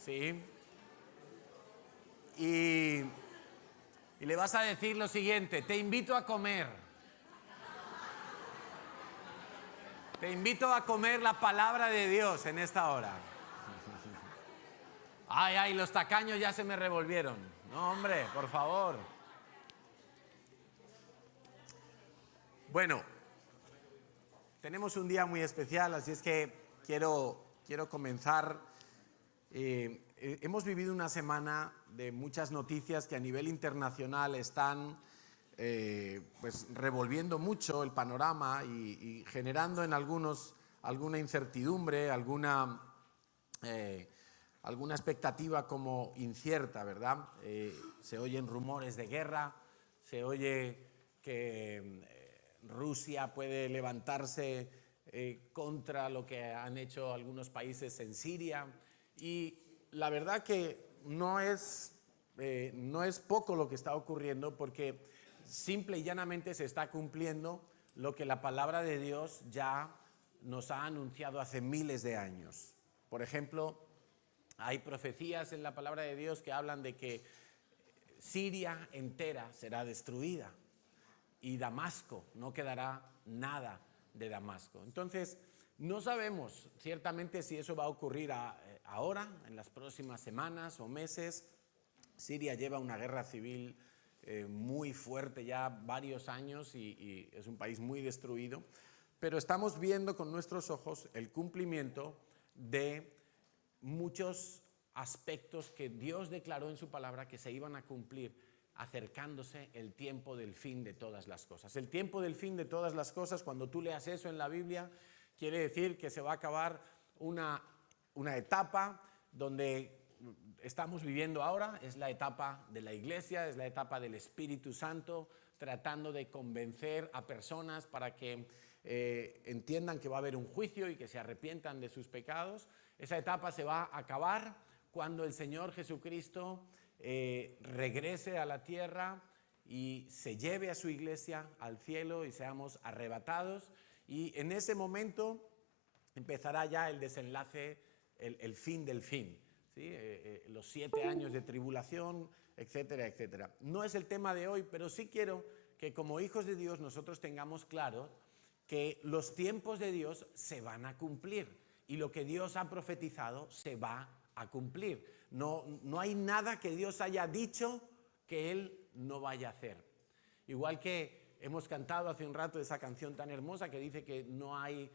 ¿sí? Y le vas a decir lo siguiente: te invito a comer. Te invito a comer la palabra de Dios en esta hora. Ay, los tacaños ya se me revolvieron. No, hombre, por favor. Bueno, tenemos un día muy especial, así es que quiero comenzar. Hemos vivido una semana de muchas noticias que a nivel internacional están pues revolviendo mucho el panorama y generando en algunos alguna incertidumbre, alguna expectativa como incierta, ¿verdad? Se oyen rumores de guerra, se oye que Rusia puede levantarse contra lo que han hecho algunos países en Siria, y la verdad que no es poco lo que está ocurriendo, porque simple y llanamente se está cumpliendo lo que la palabra de Dios ya nos ha anunciado hace miles de años. Por ejemplo, hay profecías en la palabra de Dios que hablan de que Siria entera será destruida y Damasco, no quedará nada de Damasco. Entonces, no sabemos ciertamente si eso va a ocurrir ahora, en las próximas semanas o meses. Siria lleva una guerra civil muy fuerte ya varios años y es un país muy destruido, pero estamos viendo con nuestros ojos el cumplimiento de muchos aspectos que Dios declaró en su palabra que se iban a cumplir, acercándose el tiempo del fin de todas las cosas. El tiempo del fin de todas las cosas, cuando tú leas eso en la Biblia, quiere decir que se va a acabar una etapa donde estamos viviendo ahora. Es la etapa de la Iglesia, es la etapa del Espíritu Santo, tratando de convencer a personas para que entiendan que va a haber un juicio y que se arrepientan de sus pecados. Esa etapa se va a acabar cuando el Señor Jesucristo regrese a la tierra y se lleve a su iglesia al cielo y seamos arrebatados. Y en ese momento empezará ya el desenlace, el fin del fin, ¿sí? Los 7 años de tribulación, etcétera, etcétera. No es el tema de hoy, pero sí quiero que como hijos de Dios nosotros tengamos claro que los tiempos de Dios se van a cumplir y lo que Dios ha profetizado se va a cumplir. No hay nada que Dios haya dicho que Él no vaya a hacer. Igual que hemos cantado hace un rato esa canción tan hermosa que dice que no hay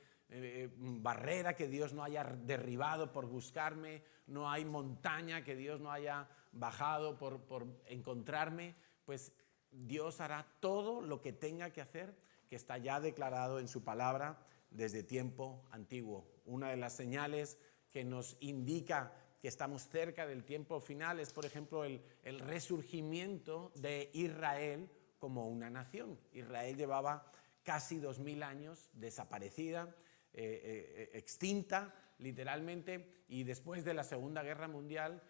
barrera que Dios no haya derribado por buscarme, no hay montaña que Dios no haya bajado por encontrarme. Pues Dios hará todo lo que tenga que hacer, que está ya declarado en su palabra desde tiempo antiguo. Una de las señales que nos indica que estamos cerca del tiempo final es, por ejemplo, el resurgimiento de Israel como una nación. Israel llevaba casi 2000 años desaparecida, extinta literalmente, y después de la Segunda Guerra Mundial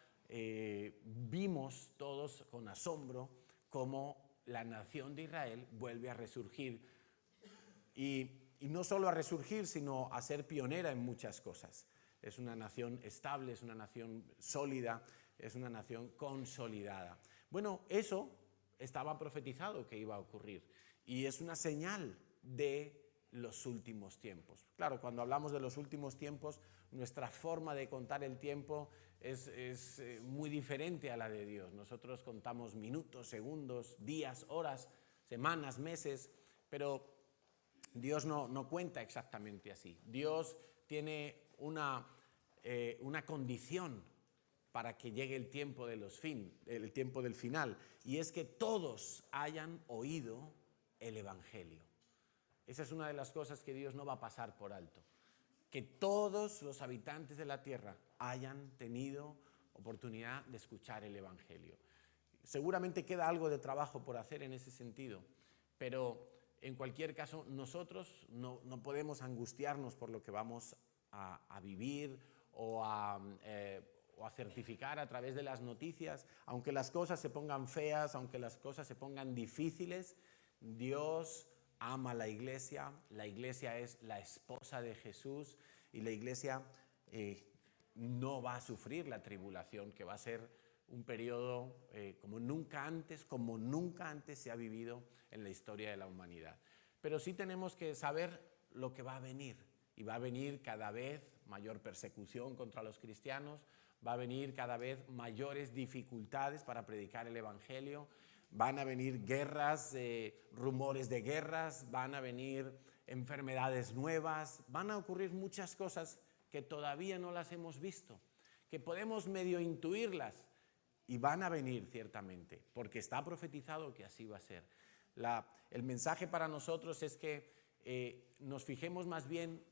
vimos todos con asombro cómo la nación de Israel vuelve a resurgir, y no solo a resurgir, sino a ser pionera en muchas cosas. Es una nación estable, es una nación sólida, es una nación consolidada. Bueno, eso estaba profetizado que iba a ocurrir y es una señal de los últimos tiempos. Claro, cuando hablamos de los últimos tiempos, nuestra forma de contar el tiempo es muy diferente a la de Dios. Nosotros contamos minutos, segundos, días, horas, semanas, meses, pero Dios no cuenta exactamente así. Dios tiene una condición para que llegue el tiempo el tiempo del final, y es que todos hayan oído el Evangelio. Esa es una de las cosas que Dios no va a pasar por alto. Que todos los habitantes de la tierra hayan tenido oportunidad de escuchar el Evangelio. Seguramente queda algo de trabajo por hacer en ese sentido, pero en cualquier caso nosotros no podemos angustiarnos por lo que vamos a vivir o a certificar a través de las noticias. Aunque las cosas se pongan feas, aunque las cosas se pongan difíciles, Dios ama a la iglesia es la esposa de Jesús, y la iglesia no va a sufrir la tribulación, que va a ser un periodo como nunca antes se ha vivido en la historia de la humanidad. Pero sí tenemos que saber lo que va a venir, y va a venir cada vez mayor persecución contra los cristianos, va a venir cada vez mayores dificultades para predicar el Evangelio, van a venir guerras, rumores de guerras, van a venir enfermedades nuevas, van a ocurrir muchas cosas que todavía no las hemos visto, que podemos medio intuirlas, y van a venir ciertamente, porque está profetizado que así va a ser. El mensaje para nosotros es que nos fijemos más bien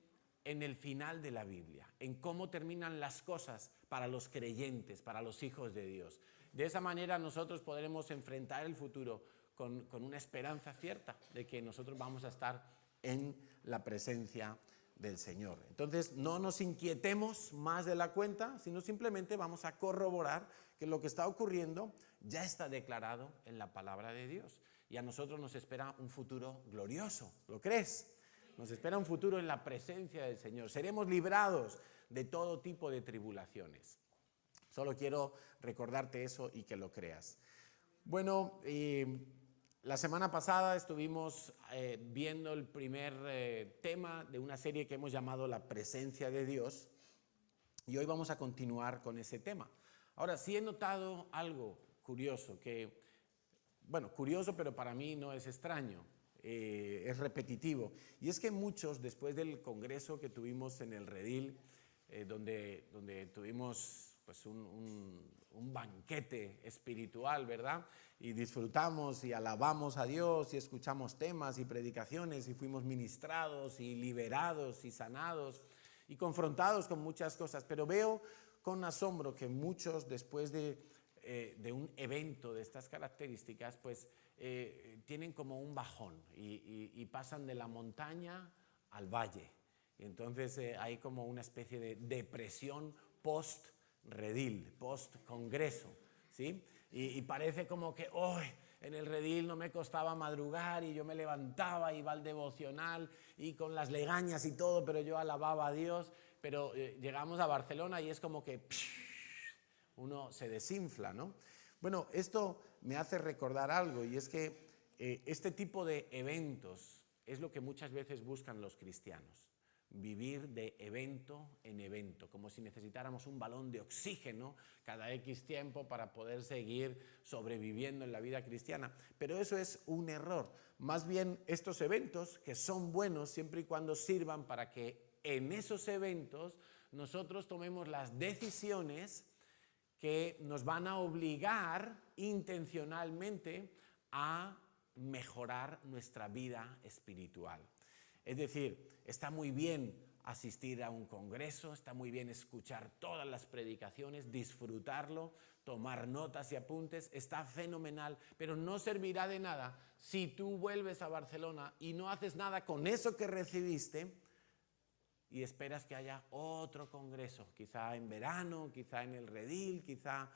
en el final de la Biblia, en cómo terminan las cosas para los creyentes, para los hijos de Dios. De esa manera nosotros podremos enfrentar el futuro con una esperanza cierta de que nosotros vamos a estar en la presencia del Señor. Entonces, no nos inquietemos más de la cuenta, sino simplemente vamos a corroborar que lo que está ocurriendo ya está declarado en la palabra de Dios. Y a nosotros nos espera un futuro glorioso. ¿Lo crees? Nos espera un futuro en la presencia del Señor. Seremos librados de todo tipo de tribulaciones. Solo quiero recordarte eso y que lo creas. Bueno, la semana pasada estuvimos viendo el primer tema de una serie que hemos llamado La presencia de Dios, y hoy vamos a continuar con ese tema. Ahora, sí he notado algo curioso, curioso, pero para mí no es extraño, es repetitivo, y es que muchos, después del congreso que tuvimos en el Redil, donde tuvimos pues un banquete espiritual, ¿verdad? Y disfrutamos y alabamos a Dios y escuchamos temas y predicaciones y fuimos ministrados y liberados y sanados y confrontados con muchas cosas. Pero veo con asombro que muchos, después de un evento de estas características, pues tienen como un bajón y pasan de la montaña al valle. Y entonces hay como una especie de depresión post-redil, post-congreso, ¿sí? Y parece como que hoy en el redil no me costaba madrugar y yo me levantaba, iba al devocional y con las legañas y todo, pero yo alababa a Dios. Pero llegamos a Barcelona y es como que uno se desinfla, ¿no? Bueno, esto me hace recordar algo, y es que este tipo de eventos es lo que muchas veces buscan los cristianos. Vivir de evento en evento, como si necesitáramos un balón de oxígeno cada X tiempo para poder seguir sobreviviendo en la vida cristiana. Pero eso es un error. Más bien, estos eventos, que son buenos siempre y cuando sirvan para que en esos eventos nosotros tomemos las decisiones que nos van a obligar intencionalmente a mejorar nuestra vida espiritual. Es decir, está muy bien asistir a un congreso, está muy bien escuchar todas las predicaciones, disfrutarlo, tomar notas y apuntes, está fenomenal, pero no servirá de nada si tú vuelves a Barcelona y no haces nada con eso que recibiste y esperas que haya otro congreso, quizá en verano, quizá en el Redil, quizá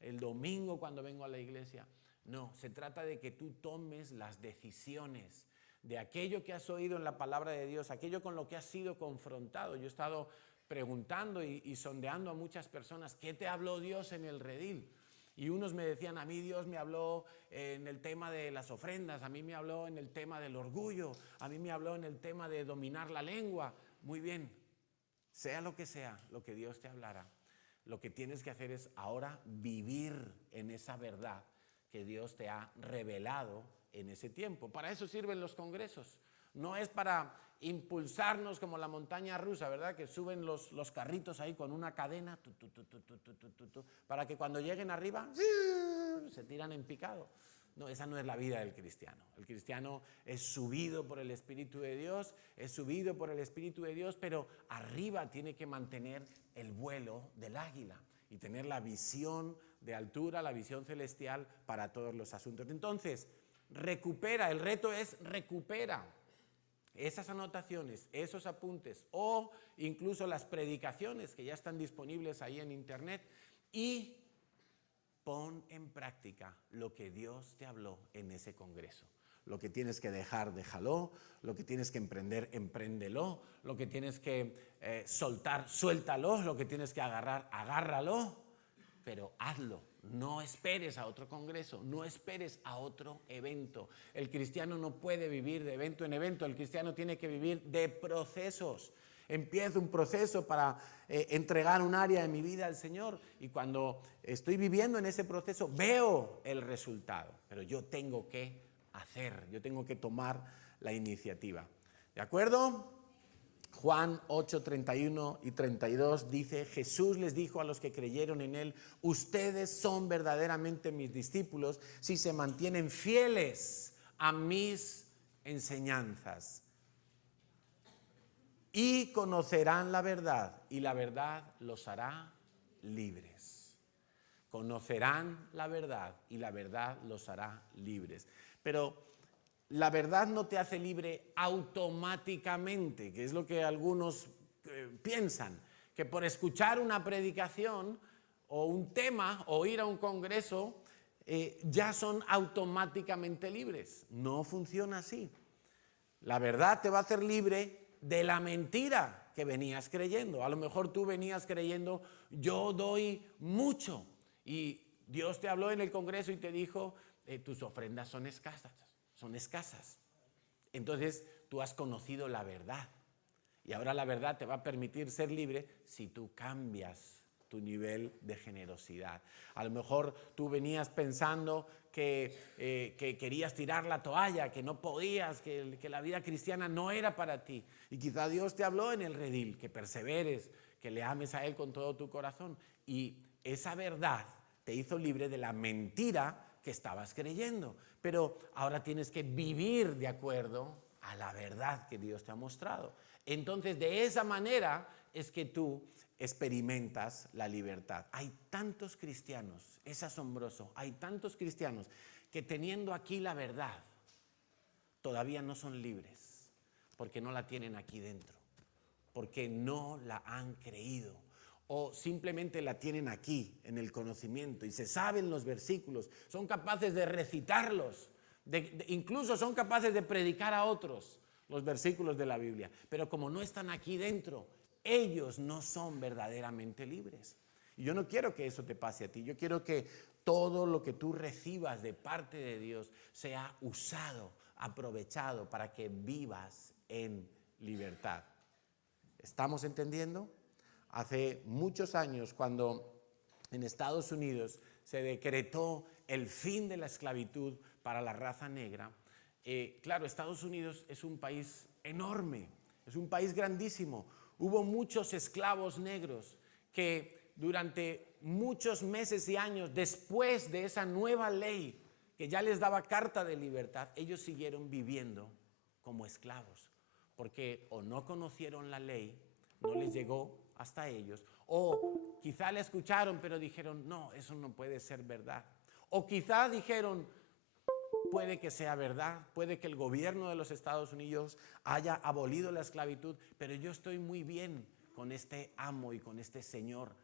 el domingo cuando vengo a la iglesia. No, se trata de que tú tomes las decisiones de aquello que has oído en la palabra de Dios, aquello con lo que has sido confrontado. Yo he estado preguntando y sondeando a muchas personas, ¿qué te habló Dios en el Redil? Y unos me decían, a mí Dios me habló en el tema de las ofrendas, a mí me habló en el tema del orgullo, a mí me habló en el tema de dominar la lengua. Muy bien, sea lo que Dios te hablara, lo que tienes que hacer es ahora vivir en esa verdad que Dios te ha revelado en ese tiempo. Para eso sirven los congresos. No es para impulsarnos como la montaña rusa, ¿verdad? Que suben los carritos ahí con una cadena, para que cuando lleguen arriba se tiran en picado. No, esa no es la vida del cristiano. El cristiano es subido por el Espíritu de Dios, pero arriba tiene que mantener el vuelo del águila y tener la visión de altura, la visión celestial para todos los asuntos. Entonces, recupera, el reto es recupera esas anotaciones, esos apuntes o incluso las predicaciones que ya están disponibles ahí en internet y pon en práctica lo que Dios te habló en ese congreso. Lo que tienes que dejar, déjalo. Lo que tienes que emprender, empréndelo. Lo que tienes que soltar, suéltalo. Lo que tienes que agarrar, agárralo. Pero hazlo. No esperes a otro congreso, no esperes a otro evento. El cristiano no puede vivir de evento en evento, el cristiano tiene que vivir de procesos. Empiezo un proceso para entregar un área de mi vida al Señor y cuando estoy viviendo en ese proceso veo el resultado, pero yo tengo que hacer, yo tengo que tomar la iniciativa. ¿De acuerdo? Juan 8, 31 y 32 dice, Jesús les dijo a los que creyeron en Él, ustedes son verdaderamente mis discípulos si se mantienen fieles a mis enseñanzas. Y conocerán la verdad, y la verdad los hará libres. Conocerán la verdad, y la verdad los hará libres. Pero la verdad no te hace libre automáticamente, que es lo que algunos piensan, que por escuchar una predicación o un tema o ir a un congreso ya son automáticamente libres. No funciona así. La verdad te va a hacer libre de la mentira que venías creyendo. A lo mejor tú venías creyendo, yo doy mucho, y Dios te habló en el congreso y te dijo, tus ofrendas son escasas. Entonces tú has conocido la verdad y ahora la verdad te va a permitir ser libre si tú cambias tu nivel de generosidad. A lo mejor tú venías pensando que querías tirar la toalla, que no podías, que la vida cristiana no era para ti, y quizá Dios te habló en el redil, que perseveres, que le ames a Él con todo tu corazón, y esa verdad te hizo libre de la mentira que estabas creyendo. Pero ahora tienes que vivir de acuerdo a la verdad que Dios te ha mostrado. Entonces, de esa manera es que tú experimentas la libertad. Hay tantos cristianos, es asombroso, hay tantos cristianos que teniendo aquí la verdad, todavía no son libres, porque no la tienen aquí dentro, porque no la han creído. O simplemente la tienen aquí, en el conocimiento, y se saben los versículos, son capaces de recitarlos, incluso son capaces de predicar a otros los versículos de la Biblia, pero como no están aquí dentro, ellos no son verdaderamente libres. Y yo no quiero que eso te pase a ti, yo quiero que todo lo que tú recibas de parte de Dios sea usado, aprovechado para que vivas en libertad. ¿Estamos entendiendo? Hace muchos años, cuando en Estados Unidos se decretó el fin de la esclavitud para la raza negra, claro, Estados Unidos es un país enorme, es un país grandísimo. Hubo muchos esclavos negros que durante muchos meses y años, después de esa nueva ley que ya les daba carta de libertad, ellos siguieron viviendo como esclavos, porque o no conocieron la ley, no les llegó hasta ellos, o quizá la escucharon pero dijeron, no, eso no puede ser verdad, o quizá dijeron, puede que sea verdad, puede que el gobierno de los Estados Unidos haya abolido la esclavitud, pero yo estoy muy bien con este amo y con este señor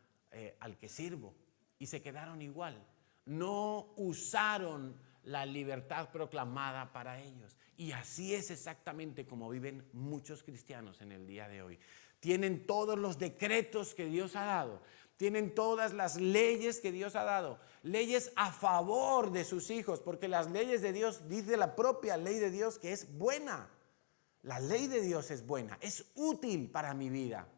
al que sirvo, y se quedaron igual, no usaron la libertad proclamada para ellos. Y así es exactamente como viven muchos cristianos en el día de hoy. Tienen todos los decretos que Dios ha dado, tienen todas las leyes que Dios ha dado, leyes a favor de sus hijos, porque las leyes de Dios, dice la propia ley de Dios, que es buena. La ley de Dios es buena, es útil para mi vida.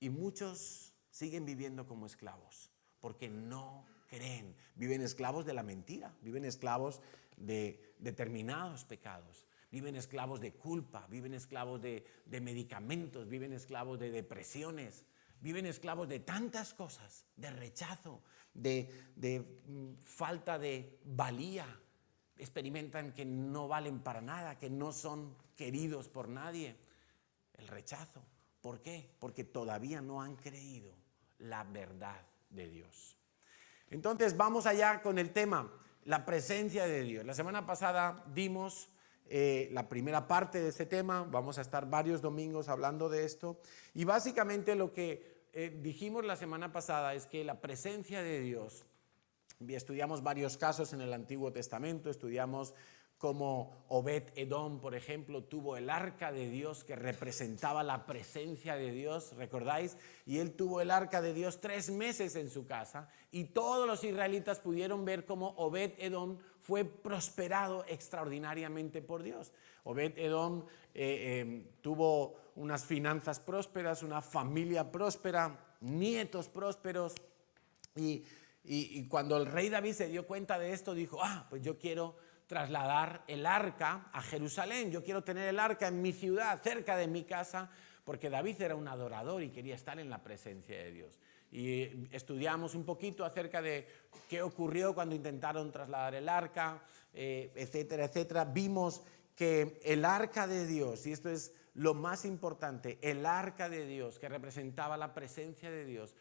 Y muchos siguen viviendo como esclavos, porque no creen. Viven esclavos de la mentira, viven esclavos de determinados pecados. Viven esclavos de culpa, viven esclavos de medicamentos, viven esclavos de depresiones, viven esclavos de tantas cosas, de rechazo, de falta de valía. Experimentan que no valen para nada, que no son queridos por nadie. El rechazo. ¿Por qué? Porque todavía no han creído la verdad de Dios. Entonces vamos allá con el tema, la presencia de Dios. La semana pasada dimos la primera parte de ese tema, vamos a estar varios domingos hablando de esto, y básicamente lo que dijimos la semana pasada es que la presencia de Dios, estudiamos varios casos en el Antiguo Testamento, estudiamos como Obed-Edom, por ejemplo, tuvo el arca de Dios que representaba la presencia de Dios, ¿recordáis? Y él tuvo el arca de Dios 3 meses en su casa y todos los israelitas pudieron ver cómo Obed-Edom fue prosperado extraordinariamente por Dios. Obed-Edom tuvo unas finanzas prósperas, una familia próspera, nietos prósperos y cuando el rey David se dio cuenta de esto dijo, pues yo quiero trasladar el arca a Jerusalén, yo quiero tener el arca en mi ciudad, cerca de mi casa, porque David era un adorador y quería estar en la presencia de Dios. Y estudiamos un poquito acerca de qué ocurrió cuando intentaron trasladar el arca, etcétera, etcétera. Vimos que el arca de Dios, y esto es lo más importante, el arca de Dios que representaba la presencia de Dios,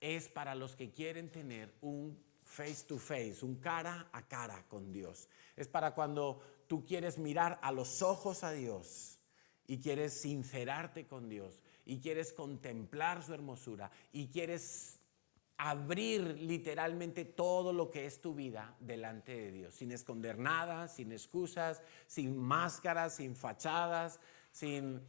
es para los que quieren tener un face to face, un cara a cara con Dios. Es para cuando tú quieres mirar a los ojos a Dios y quieres sincerarte con Dios y quieres contemplar su hermosura y quieres abrir literalmente todo lo que es tu vida delante de Dios, sin esconder nada, sin excusas, sin máscaras, sin fachadas, sin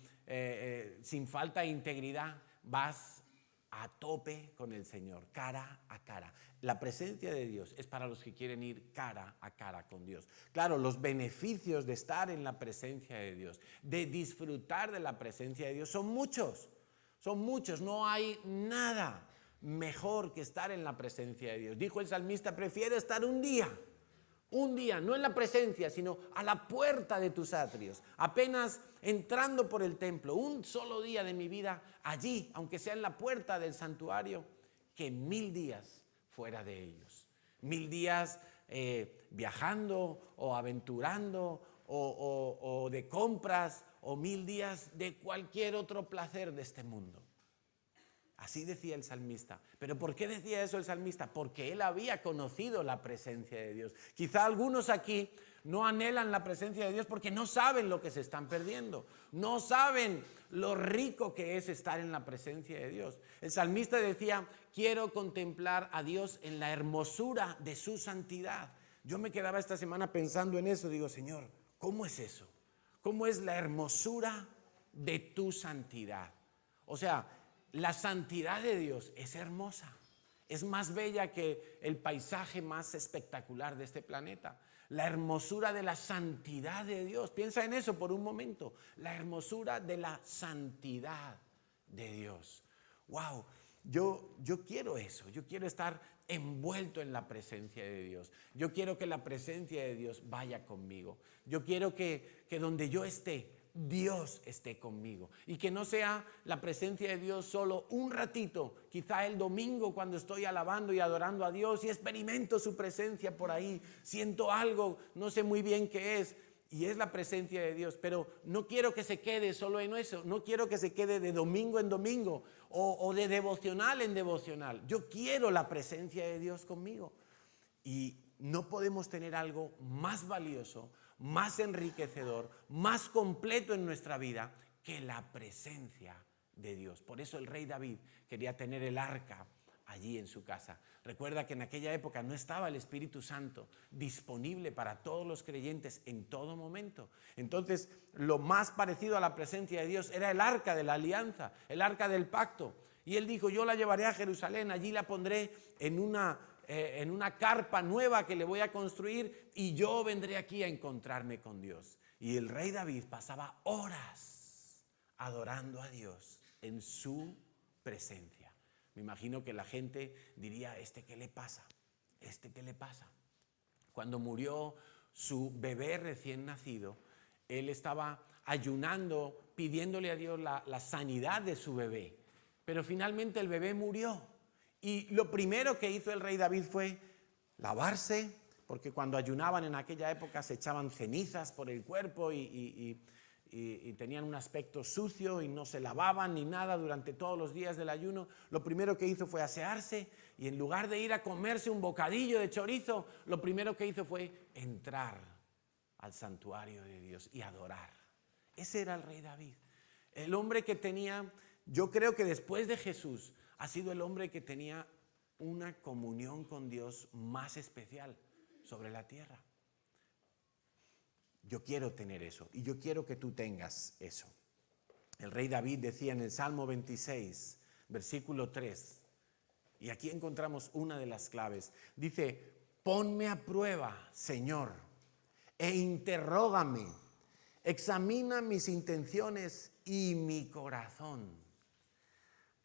falta de integridad. Vas a tope con el Señor, cara a cara. La presencia de Dios es para los que quieren ir cara a cara con Dios. Claro, los beneficios de estar en la presencia de Dios, de disfrutar de la presencia de Dios, son muchos. Son muchos. No hay nada mejor que estar en la presencia de Dios. Dijo el salmista, prefiero estar un día, no en la presencia, sino a la puerta de tus atrios, apenas entrando por el templo, un solo día de mi vida allí, aunque sea en la puerta del santuario, que 1000 días fuera de ellos. 1000 días viajando o aventurando o de compras o 1000 días de cualquier otro placer de este mundo. Así decía el salmista. ¿Pero por qué decía eso el salmista? Porque él había conocido la presencia de Dios. Quizá algunos aquí no anhelan la presencia de Dios porque no saben lo que se están perdiendo. No saben lo rico que es estar en la presencia de Dios. El salmista decía, quiero contemplar a Dios en la hermosura de su santidad. Yo me quedaba esta semana pensando en eso. Digo, Señor, ¿cómo es eso? ¿Cómo es la hermosura de tu santidad? O sea, la santidad de Dios es hermosa, es más bella que el paisaje más espectacular de este planeta. La hermosura de la santidad de Dios, piensa en eso por un momento, la hermosura de la santidad de Dios. ¡Wow! Yo quiero eso, yo quiero estar envuelto en la presencia de Dios. Yo quiero que la presencia de Dios vaya conmigo. Yo quiero que donde yo esté, Dios esté conmigo y que no sea la presencia de Dios solo un ratito, quizá el domingo cuando estoy alabando y adorando a Dios y experimento su presencia por ahí, siento algo, no sé muy bien qué es y es la presencia de Dios, pero no quiero que se quede solo en eso, no quiero que se quede de domingo en domingo o de devocional en devocional. Yo quiero la presencia de Dios conmigo y no podemos tener algo más valioso, más enriquecedor, más completo en nuestra vida que la presencia de Dios. Por eso el rey David quería tener el arca allí en su casa. Recuerda que en aquella época no estaba el Espíritu Santo disponible para todos los creyentes en todo momento. Entonces, lo más parecido a la presencia de Dios era el arca de la alianza, el arca del pacto. Y él dijo, yo la llevaré a Jerusalén, allí la pondré en una carpa nueva que le voy a construir y yo vendré aquí a encontrarme con Dios. Y el rey David pasaba horas adorando a Dios en su presencia. Me imagino que la gente diría, ¿este qué le pasa? ¿Este qué le pasa? Cuando murió su bebé recién nacido, él estaba ayunando, pidiéndole a Dios la sanidad de su bebé. Pero finalmente el bebé murió. Y lo primero que hizo el rey David fue lavarse, porque cuando ayunaban en aquella época se echaban cenizas por el cuerpo y tenían un aspecto sucio y no se lavaban ni nada durante todos los días del ayuno. Lo primero que hizo fue asearse y en lugar de ir a comerse un bocadillo de chorizo, lo primero que hizo fue entrar al santuario de Dios y adorar. Ese era el rey David. El hombre que tenía, yo creo que después de Jesús, ha sido el hombre que tenía una comunión con Dios más especial sobre la tierra. Yo quiero tener eso y yo quiero que tú tengas eso. El rey David decía en el Salmo 26, versículo 3, y aquí encontramos una de las claves. Dice, ponme a prueba, Señor, e interrógame. Examina mis intenciones y mi corazón,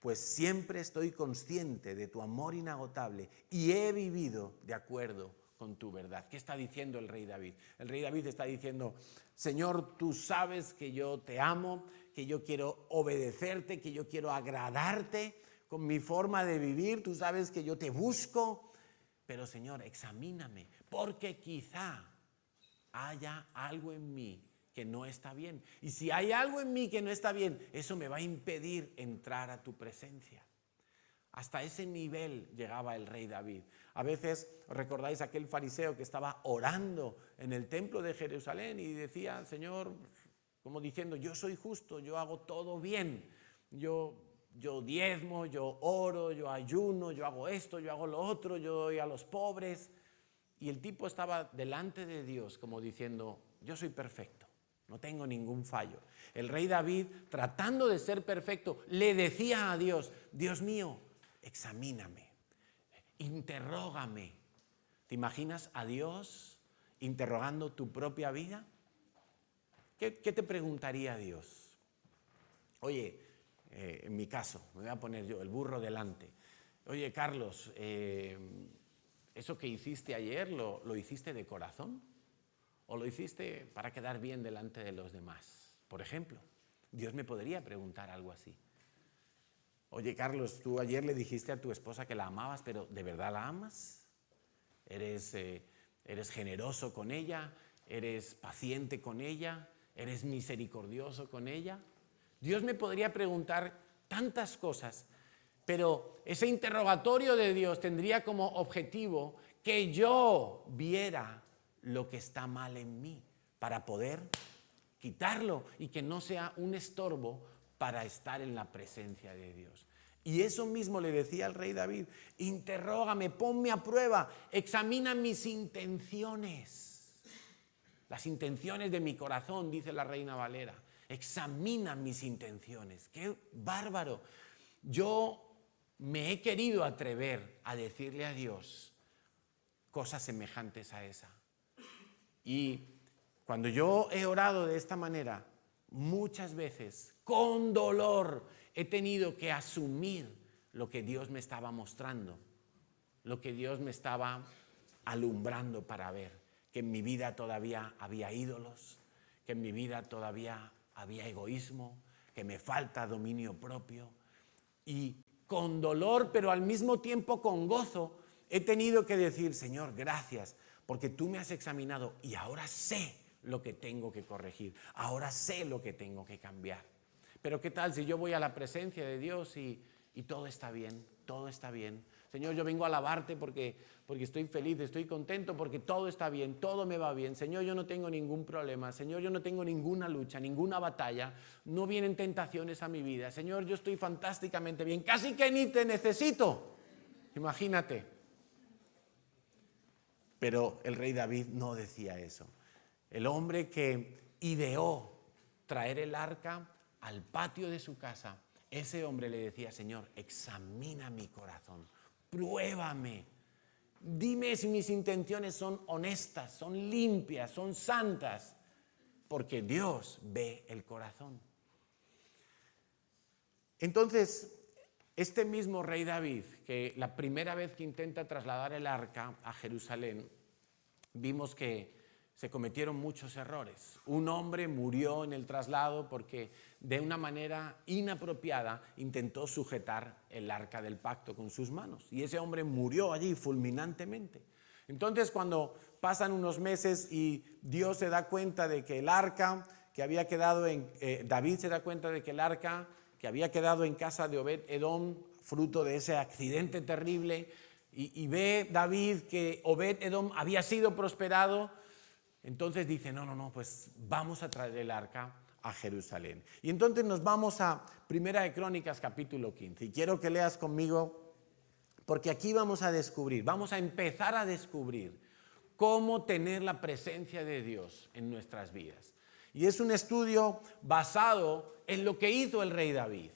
pues siempre estoy consciente de tu amor inagotable y he vivido de acuerdo con tu verdad. ¿Qué está diciendo el rey David? El rey David está diciendo, Señor, tú sabes que yo te amo, que yo quiero obedecerte, que yo quiero agradarte con mi forma de vivir. Tú sabes que yo te busco, pero Señor, examíname, porque quizá haya algo en mí que no está bien. Y si hay algo en mí que no está bien, eso me va a impedir entrar a tu presencia. Hasta ese nivel llegaba el rey David. A veces, ¿recordáis aquel fariseo que estaba orando en el templo de Jerusalén y decía, Señor, como diciendo, yo soy justo, yo hago todo bien, yo diezmo, yo oro, yo ayuno, yo hago esto, yo hago lo otro, yo doy a los pobres? Y el tipo estaba delante de Dios como diciendo, yo soy perfecto, no tengo ningún fallo. El rey David, tratando de ser perfecto, le decía a Dios, Dios mío, examíname, interrógame. ¿Te imaginas a Dios interrogando tu propia vida? ¿Qué te preguntaría Dios? Oye, en mi caso, me voy a poner yo, el burro delante. Oye, Carlos, ¿eso que hiciste ayer lo hiciste de corazón? ¿O lo hiciste para quedar bien delante de los demás? Por ejemplo, Dios me podría preguntar algo así. Oye, Carlos, tú ayer le dijiste a tu esposa que la amabas, pero ¿de verdad la amas? ¿Eres generoso con ella? ¿Eres paciente con ella? ¿Eres misericordioso con ella? Dios me podría preguntar tantas cosas, pero ese interrogatorio de Dios tendría como objetivo que yo viera lo que está mal en mí para poder quitarlo y que no sea un estorbo para estar en la presencia de Dios. Y eso mismo le decía al rey David, interrógame, ponme a prueba, examina mis intenciones. Las intenciones de mi corazón, dice la Reina Valera. Examina mis intenciones. ¡Qué bárbaro! Yo me he querido atrever a decirle a Dios cosas semejantes a esa. Y cuando yo he orado de esta manera, muchas veces, con dolor, he tenido que asumir lo que Dios me estaba mostrando, lo que Dios me estaba alumbrando para ver, que en mi vida todavía había ídolos, que en mi vida todavía había egoísmo, que me falta dominio propio. Y con dolor, pero al mismo tiempo con gozo, he tenido que decir, Señor, gracias, porque tú me has examinado y ahora sé lo que tengo que corregir, ahora sé lo que tengo que cambiar. Pero ¿qué tal si yo voy a la presencia de Dios y todo está bien, todo está bien? Señor, yo vengo a alabarte porque estoy feliz, estoy contento, porque todo está bien, todo me va bien. Señor, yo no tengo ningún problema. Señor, yo no tengo ninguna lucha, ninguna batalla. No vienen tentaciones a mi vida. Señor, yo estoy fantásticamente bien. Casi que ni te necesito. Imagínate. Pero el rey David no decía eso. El hombre que ideó traer el arca al patio de su casa, ese hombre le decía, Señor, examina mi corazón, pruébame, dime si mis intenciones son honestas, son limpias, son santas, porque Dios ve el corazón. Entonces, este mismo rey David, que la primera vez que intenta trasladar el arca a Jerusalén, vimos que se cometieron muchos errores. Un hombre murió en el traslado porque de una manera inapropiada intentó sujetar el arca del pacto con sus manos. Y ese hombre murió allí fulminantemente. Entonces, cuando pasan unos meses y Dios se da cuenta de que el arca que había quedado David se da cuenta de que el arca que había quedado en casa de Obed-Edom, fruto de ese accidente terrible, y ve David que Obed-Edom había sido prosperado. Entonces dice, no, pues vamos a traer el arca a Jerusalén. Y entonces nos vamos a Primera de Crónicas, capítulo 15. Y quiero que leas conmigo, porque aquí vamos a empezar a descubrir cómo tener la presencia de Dios en nuestras vidas. Y es un estudio basado en lo que hizo el rey David.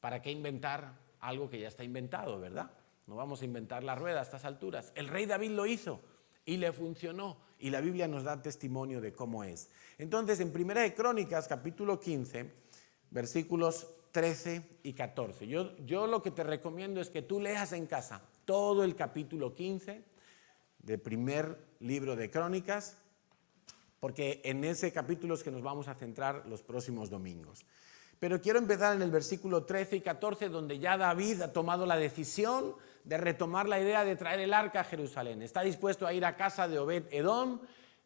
¿Para qué inventar algo que ya está inventado, verdad? No vamos a inventar la rueda a estas alturas. El rey David lo hizo y le funcionó. Y la Biblia nos da testimonio de cómo es. Entonces, en Primera de Crónicas, capítulo 15, versículos 13 y 14. Yo lo que te recomiendo es que tú leas en casa todo el capítulo 15 del primer libro de Crónicas, porque en ese capítulo es que nos vamos a centrar los próximos domingos. Pero quiero empezar en el versículo 13 y 14, donde ya David ha tomado la decisión de retomar la idea de traer el arca a Jerusalén. Está dispuesto a ir a casa de Obed-Edom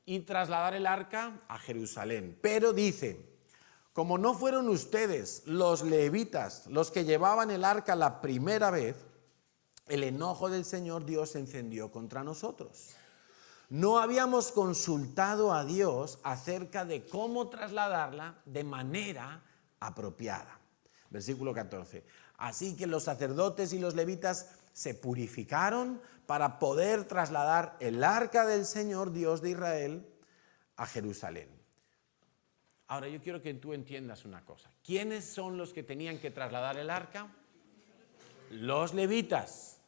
y trasladar el arca a Jerusalén. Pero dice, como no fueron ustedes, los levitas, los que llevaban el arca la primera vez, el enojo del Señor Dios se encendió contra nosotros. No habíamos consultado a Dios acerca de cómo trasladarla de manera apropiada. Versículo 14. Así que los sacerdotes y los levitas se purificaron para poder trasladar el arca del Señor Dios de Israel a Jerusalén. Ahora yo quiero que tú entiendas una cosa. ¿Quiénes son los que tenían que trasladar el arca? Los levitas.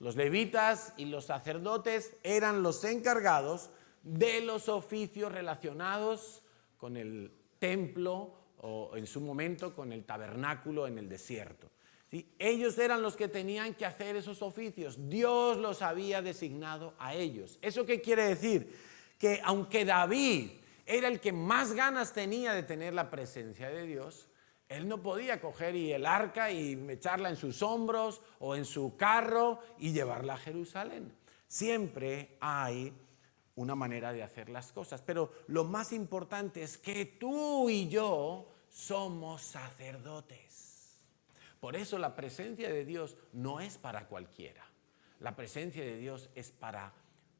Los levitas y los sacerdotes eran los encargados de los oficios relacionados con el templo o en su momento con el tabernáculo en el desierto. ¿Sí? Ellos eran los que tenían que hacer esos oficios. Dios los había designado a ellos. ¿Eso qué quiere decir? Que aunque David era el que más ganas tenía de tener la presencia de Dios, él no podía coger el arca y echarla en sus hombros o en su carro y llevarla a Jerusalén. Siempre hay una manera de hacer las cosas, pero lo más importante es que tú y yo somos sacerdotes. Por eso la presencia de Dios no es para cualquiera. La presencia de Dios es para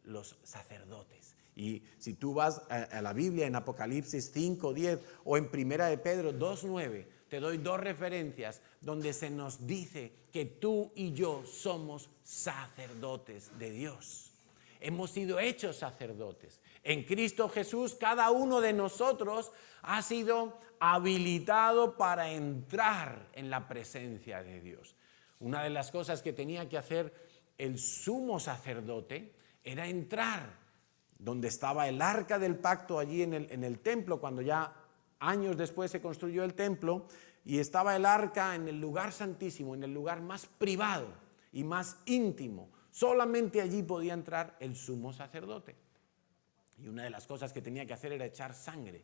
los sacerdotes. Y si tú vas a la Biblia en Apocalipsis 5:10 o en Primera de Pedro 2:9, te doy dos referencias donde se nos dice que tú y yo somos sacerdotes de Dios. Hemos sido hechos sacerdotes. En Cristo Jesús, cada uno de nosotros ha sido habilitado para entrar en la presencia de Dios. Una de las cosas que tenía que hacer el sumo sacerdote era entrar donde estaba el arca del pacto allí en el templo, cuando ya años después se construyó el templo, y estaba el arca en el lugar santísimo, en el lugar más privado y más íntimo. Solamente allí podía entrar el sumo sacerdote. Y una de las cosas que tenía que hacer era echar sangre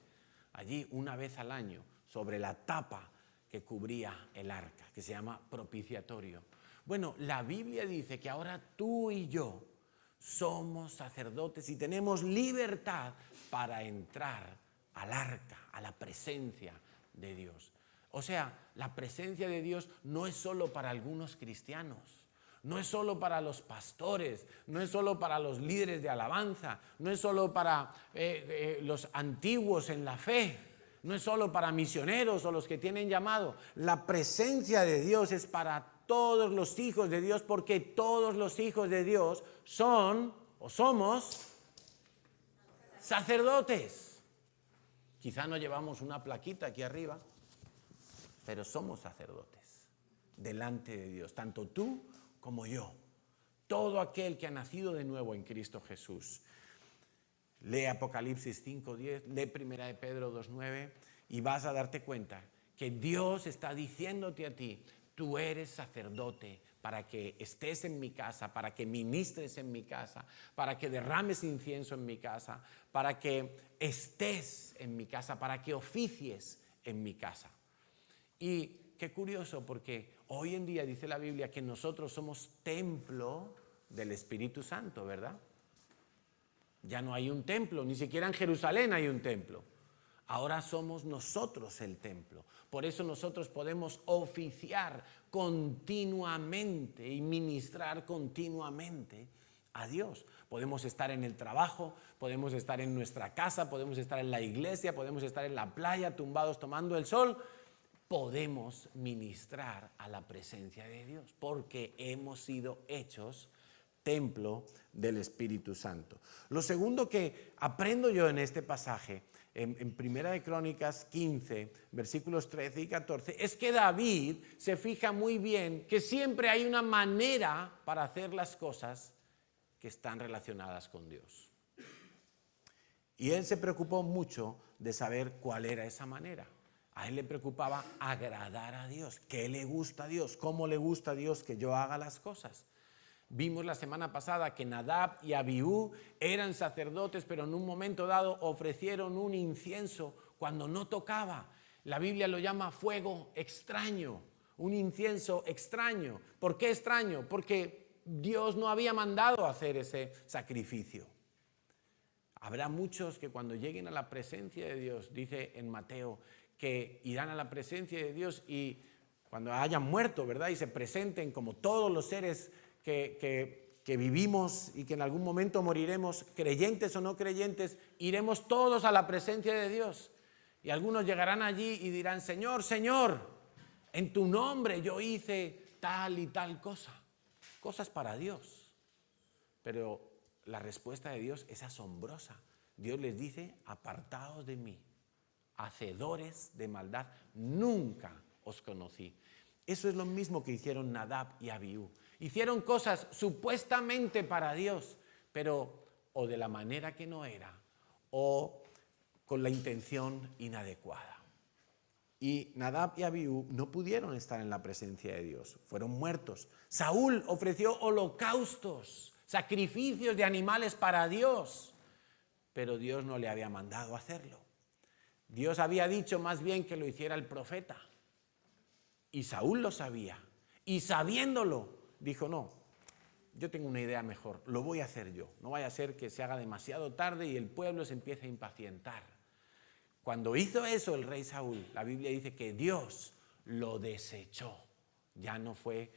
allí una vez al año sobre la tapa que cubría el arca, que se llama propiciatorio. Bueno, la Biblia dice que ahora tú y yo somos sacerdotes y tenemos libertad para entrar al arca, a la presencia de Dios. O sea, la presencia de Dios no es solo para algunos cristianos, no es solo para los pastores, no es solo para los líderes de alabanza, no es solo para los antiguos en la fe, no es solo para misioneros o los que tienen llamado. La presencia de Dios es para todos los hijos de Dios, porque todos los hijos de Dios son o somos sacerdotes. Quizá no llevamos una plaquita aquí arriba, pero somos sacerdotes delante de Dios, tanto tú como yo. Todo aquel que ha nacido de nuevo en Cristo Jesús. Lee Apocalipsis 5:10, lee Primera de Pedro 2:9 y vas a darte cuenta que Dios está diciéndote a ti, tú eres sacerdote para que estés en mi casa, para que ministres en mi casa, para que derrames incienso en mi casa, para que estés en mi casa, para que oficies en mi casa. Y qué curioso, porque hoy en día dice la Biblia que nosotros somos templo del Espíritu Santo, ¿verdad? Ya no hay un templo, ni siquiera en Jerusalén hay un templo. Ahora somos nosotros el templo. Por eso nosotros podemos oficiar continuamente y ministrar continuamente a Dios. Podemos estar en el trabajo, podemos estar en nuestra casa, podemos estar en la iglesia, podemos estar en la playa tumbados tomando el sol. Podemos ministrar a la presencia de Dios porque hemos sido hechos templo del Espíritu Santo. Lo segundo que aprendo yo en este pasaje, en Primera de Crónicas 15, versículos 13 y 14, es que David se fija muy bien que siempre hay una manera para hacer las cosas que están relacionadas con Dios. Y él se preocupó mucho de saber cuál era esa manera. A él le preocupaba agradar a Dios, qué le gusta a Dios, cómo le gusta a Dios que yo haga las cosas. Vimos la semana pasada que Nadab y Abiú eran sacerdotes, pero en un momento dado ofrecieron un incienso cuando no tocaba. La Biblia lo llama fuego extraño, un incienso extraño. ¿Por qué extraño? Porque Dios no había mandado hacer ese sacrificio. Habrá muchos que cuando lleguen a la presencia de Dios, dice en Mateo, que irán a la presencia de Dios y cuando hayan muerto, ¿verdad? Y se presenten como todos los seres que vivimos y que en algún momento moriremos, creyentes o no creyentes, iremos todos a la presencia de Dios. Y algunos llegarán allí y dirán, Señor, Señor, en tu nombre yo hice tal y tal cosa. Cosas para Dios. Pero la respuesta de Dios es asombrosa. Dios les dice, apartaos de mí, hacedores de maldad, nunca os conocí. Eso es lo mismo que hicieron Nadab y Abiú. Hicieron cosas supuestamente para Dios, pero o de la manera que no era, o con la intención inadecuada. Y Nadab y Abiú no pudieron estar en la presencia de Dios, fueron muertos. Saúl ofreció holocaustos, sacrificios de animales para Dios, pero Dios no le había mandado hacerlo. Dios había dicho más bien que lo hiciera el profeta. Y Saúl lo sabía. Y sabiéndolo, dijo, no, yo tengo una idea mejor, lo voy a hacer yo. No vaya a ser que se haga demasiado tarde y el pueblo se empiece a impacientar. Cuando hizo eso el rey Saúl, la Biblia dice que Dios lo desechó. Ya no fue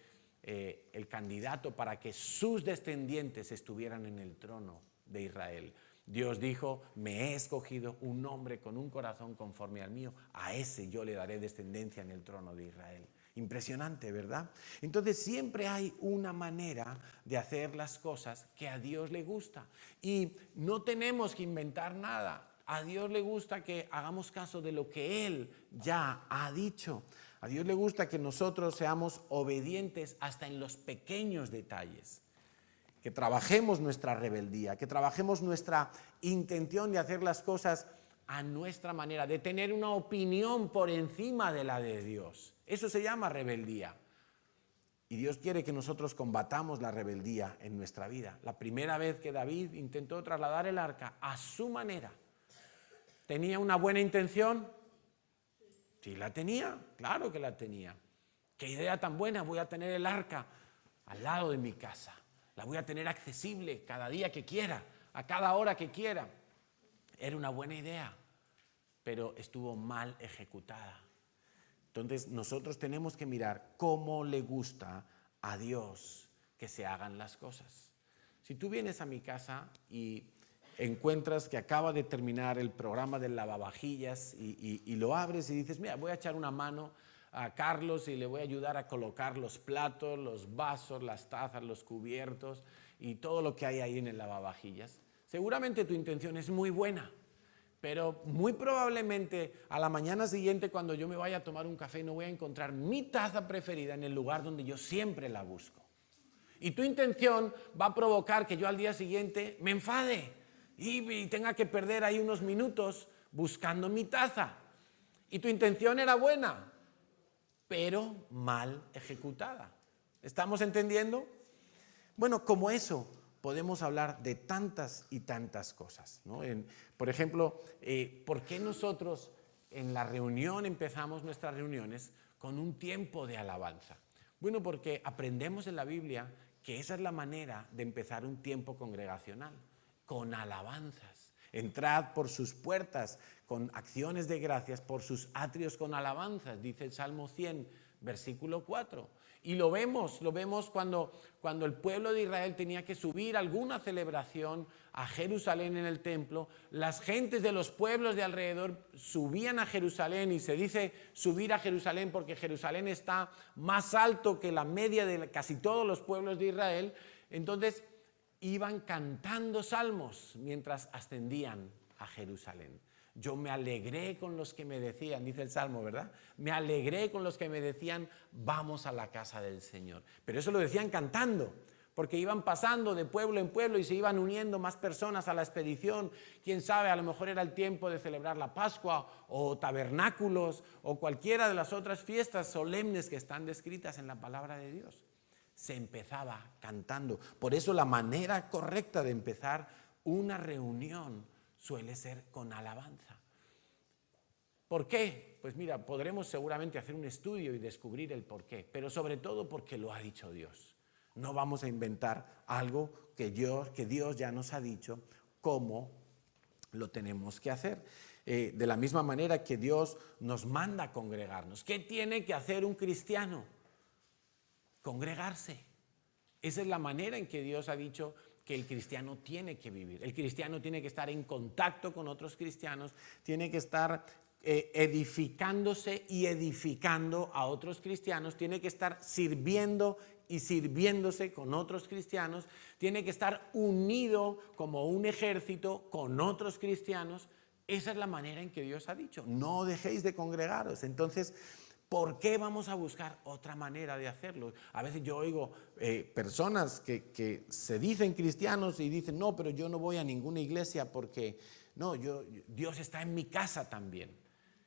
el candidato para que sus descendientes estuvieran en el trono de Israel. Dios dijo, me he escogido un hombre con un corazón conforme al mío, a ese yo le daré descendencia en el trono de Israel. Impresionante, ¿verdad? Entonces siempre hay una manera de hacer las cosas que a Dios le gusta. Y no tenemos que inventar nada. A Dios le gusta que hagamos caso de lo que Él ya ha dicho. A Dios le gusta que nosotros seamos obedientes hasta en los pequeños detalles. Que trabajemos nuestra rebeldía, que trabajemos nuestra intención de hacer las cosas a nuestra manera, de tener una opinión por encima de la de Dios. Eso se llama rebeldía. Y Dios quiere que nosotros combatamos la rebeldía en nuestra vida. La primera vez que David intentó trasladar el arca a su manera, ¿tenía una buena intención? Sí, la tenía, claro que la tenía. ¿Qué idea tan buena? Voy a tener el arca al lado de mi casa. La voy a tener accesible cada día que quiera, a cada hora que quiera. Era una buena idea, pero estuvo mal ejecutada. Entonces nosotros tenemos que mirar cómo le gusta a Dios que se hagan las cosas. Si tú vienes a mi casa y encuentras que acaba de terminar el programa del lavavajillas y lo abres y dices, mira, voy a echar una mano a Carlos y le voy a ayudar a colocar los platos, los vasos, las tazas, los cubiertos y todo lo que hay ahí en el lavavajillas. Seguramente tu intención es muy buena, pero muy probablemente a la mañana siguiente cuando yo me vaya a tomar un café no voy a encontrar mi taza preferida en el lugar donde yo siempre la busco. Y tu intención va a provocar que yo al día siguiente me enfade y tenga que perder ahí unos minutos buscando mi taza. Y tu intención era buena, pero mal ejecutada. ¿Estamos entendiendo? Bueno, como eso podemos hablar de tantas y tantas cosas, ¿no? Por ejemplo, ¿por qué nosotros en la reunión empezamos nuestras reuniones con un tiempo de alabanza? Bueno, porque aprendemos en la Biblia que esa es la manera de empezar un tiempo congregacional, con alabanzas. Entrad por sus puertas con acciones de gracias, por sus atrios con alabanzas, dice el Salmo 100, versículo 4. Y lo vemos cuando el pueblo de Israel tenía que subir a alguna celebración a Jerusalén en el templo, las gentes de los pueblos de alrededor subían a Jerusalén, y se dice subir a Jerusalén porque Jerusalén está más alto que la media de casi todos los pueblos de Israel. Entonces iban cantando salmos mientras ascendían a Jerusalén. Yo me alegré con los que me decían, dice el Salmo, ¿verdad? Me alegré con los que me decían, vamos a la casa del Señor. Pero eso lo decían cantando, porque iban pasando de pueblo en pueblo y se iban uniendo más personas a la expedición. Quién sabe, a lo mejor era el tiempo de celebrar la Pascua o tabernáculos o cualquiera de las otras fiestas solemnes que están descritas en la palabra de Dios. Se empezaba cantando. Por eso la manera correcta de empezar una reunión suele ser con alabanza. ¿Por qué? Pues mira, podremos seguramente hacer un estudio y descubrir el por qué, pero sobre todo porque lo ha dicho Dios. No vamos a inventar algo que Dios ya nos ha dicho cómo lo tenemos que hacer. De la misma manera que Dios nos manda a congregarnos. ¿Qué tiene que hacer un cristiano? Congregarse. Esa es la manera en que Dios ha dicho que el cristiano tiene que vivir. El cristiano tiene que estar en contacto con otros cristianos, tiene que estar edificándose y edificando a otros cristianos, tiene que estar sirviendo y sirviéndose con otros cristianos, tiene que estar unido como un ejército con otros cristianos. Esa es la manera en que Dios ha dicho, no dejéis de congregaros. Entonces, ¿por qué vamos a buscar otra manera de hacerlo? A veces yo oigo personas que se dicen cristianos y dicen, no, pero yo no voy a ninguna iglesia porque, no, Dios está en mi casa también.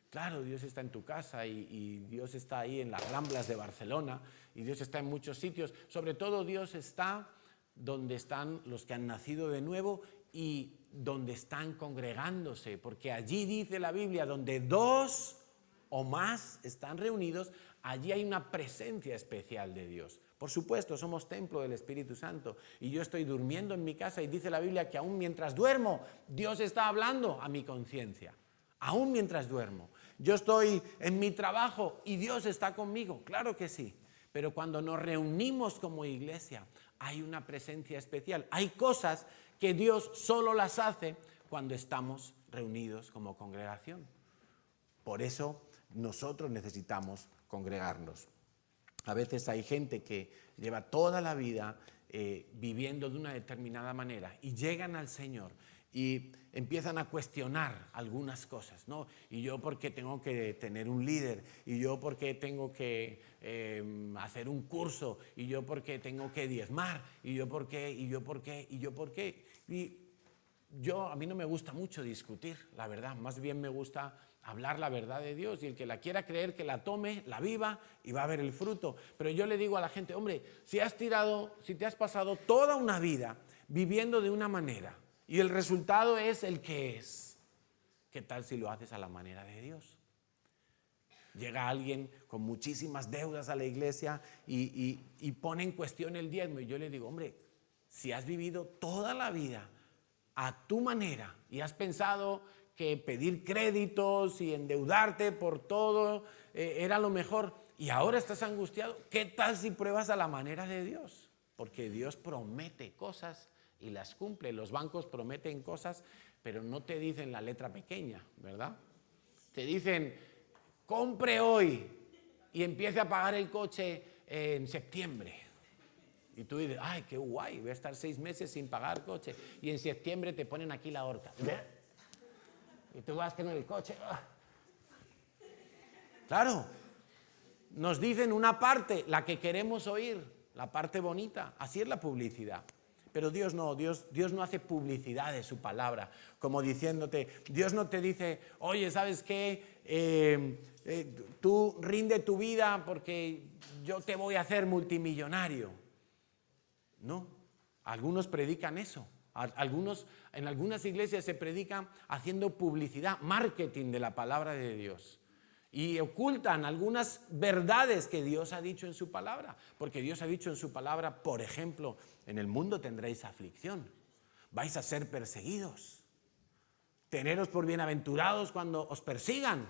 Claro, Dios está en tu casa y Dios está ahí en las Ramblas de Barcelona y Dios está en muchos sitios. Sobre todo Dios está donde están los que han nacido de nuevo y donde están congregándose, porque allí dice la Biblia, donde dos o más están reunidos, allí hay una presencia especial de Dios. Por supuesto, somos templo del Espíritu Santo y yo estoy durmiendo en mi casa y dice la Biblia que aún mientras duermo, Dios está hablando a mi conciencia. Aún mientras duermo. Yo estoy en mi trabajo y Dios está conmigo, claro que sí. Pero cuando nos reunimos como iglesia, hay una presencia especial. Hay cosas que Dios solo las hace cuando estamos reunidos como congregación. Por eso nosotros necesitamos congregarnos. A veces hay gente que lleva toda la vida viviendo de una determinada manera y llegan al Señor y empiezan a cuestionar algunas cosas, ¿no? Y yo porque tengo que tener un líder, y yo porque tengo que hacer un curso, y yo porque tengo que diezmar, y yo porque, y yo porque, y yo porque. Y a mí no me gusta mucho discutir, la verdad, más bien me gusta hablar la verdad de Dios, y el que la quiera creer, que la tome, la viva y va a ver el fruto. Pero yo le digo a la gente, hombre, si te has pasado toda una vida viviendo de una manera y el resultado es el que es, ¿qué tal si lo haces a la manera de Dios? Llega alguien con muchísimas deudas a la iglesia y pone en cuestión el diezmo, y yo le digo, hombre, si has vivido toda la vida a tu manera y has pensado que pedir créditos y endeudarte por todo era lo mejor y ahora estás angustiado, ¿qué tal si pruebas a la manera de Dios? Porque Dios promete cosas y las cumple. Los bancos prometen cosas, pero no te dicen la letra pequeña, ¿verdad? Te dicen, compre hoy y empiece a pagar el coche en septiembre. Y tú dices, ay, qué guay, voy a estar 6 meses sin pagar coche. Y en septiembre te ponen aquí la horca. Y tú vas con el coche. Claro, nos dicen una parte, la que queremos oír, la parte bonita. Así es la publicidad. Pero Dios no hace publicidad de su palabra, como diciéndote, Dios no te dice, oye, ¿sabes qué? Tú rinde tu vida porque yo te voy a hacer multimillonario. No, algunos predican eso. En algunas iglesias se predica haciendo publicidad, marketing de la palabra de Dios. Y ocultan algunas verdades que Dios ha dicho en su palabra. Porque Dios ha dicho en su palabra, por ejemplo, en el mundo tendréis aflicción. Vais a ser perseguidos. Teneros por bienaventurados cuando os persigan.